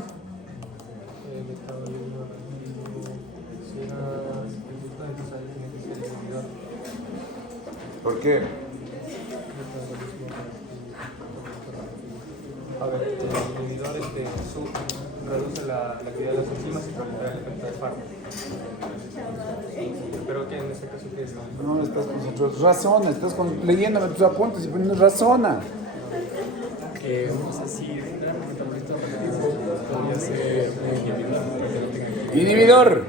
¿Por qué? A ver, el inhibidor reduce la actividad de las enzimas y prolifera el efecto del fármaco. Pero que en este caso ¿qué es? No estás concentrado. Razona, estás leyéndome tus apuntes y poniendo razona. No sé si entrar en metabolismo podría ser Inhibidor.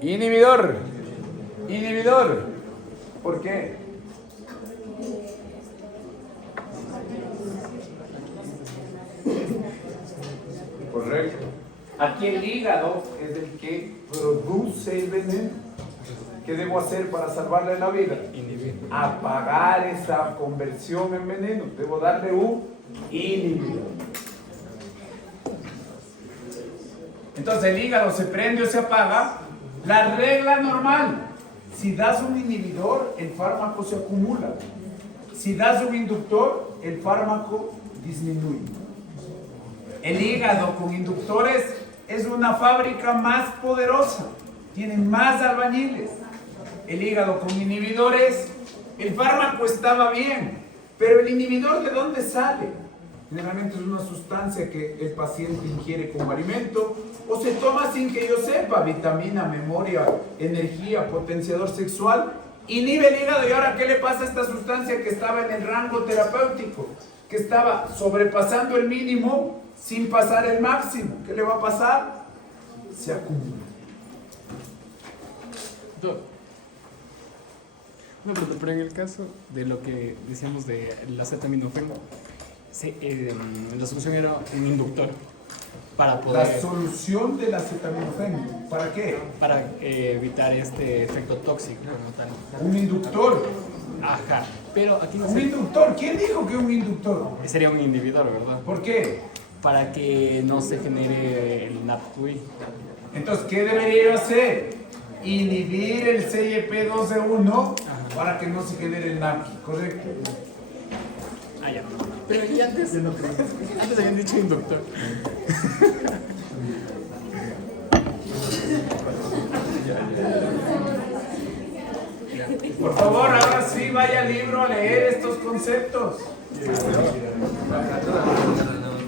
Inhibidor. Inhibidor. ¿Por qué? Correcto. Aquí el hígado es el que produce el veneno. ¿Qué debo hacer para salvarle la vida? Apagar esa conversión en veneno. Debo darle un inhibidor. Entonces el hígado se prende o se apaga. La regla normal. Si das un inhibidor, el fármaco se acumula. Si das un inductor, el fármaco disminuye. El hígado con inductores es una fábrica más poderosa. Tiene más albañiles. El hígado con inhibidores, el fármaco estaba bien, pero el inhibidor ¿de dónde sale? Generalmente es una sustancia que el paciente ingiere como alimento o se toma sin que yo sepa, vitamina, memoria, energía, potenciador sexual, inhibe el hígado. ¿Y ahora qué le pasa a esta sustancia que estaba en el rango terapéutico? Que estaba sobrepasando el mínimo sin pasar el máximo. ¿Qué le va a pasar? Se acumula. No, pero en el caso de lo que decíamos de la acetaminofén, la solución era un inductor para poder... La solución del acetaminofén, ¿para qué? Para evitar este efecto tóxico como tal. Un inductor. Ajá, pero aquí no Un inductor. ¿Quién dijo que un inductor? sería un inhibidor, ¿verdad? ¿Por qué? Para que no se genere el NAPQI. Entonces, ¿qué debería hacer? Inhibir el CYP2D1 para que no se genere el NAPQI, ¿correcto? Ah, ya. Pero y antes, antes habían dicho inductor. Por favor, ahora vaya al libro a leer estos conceptos.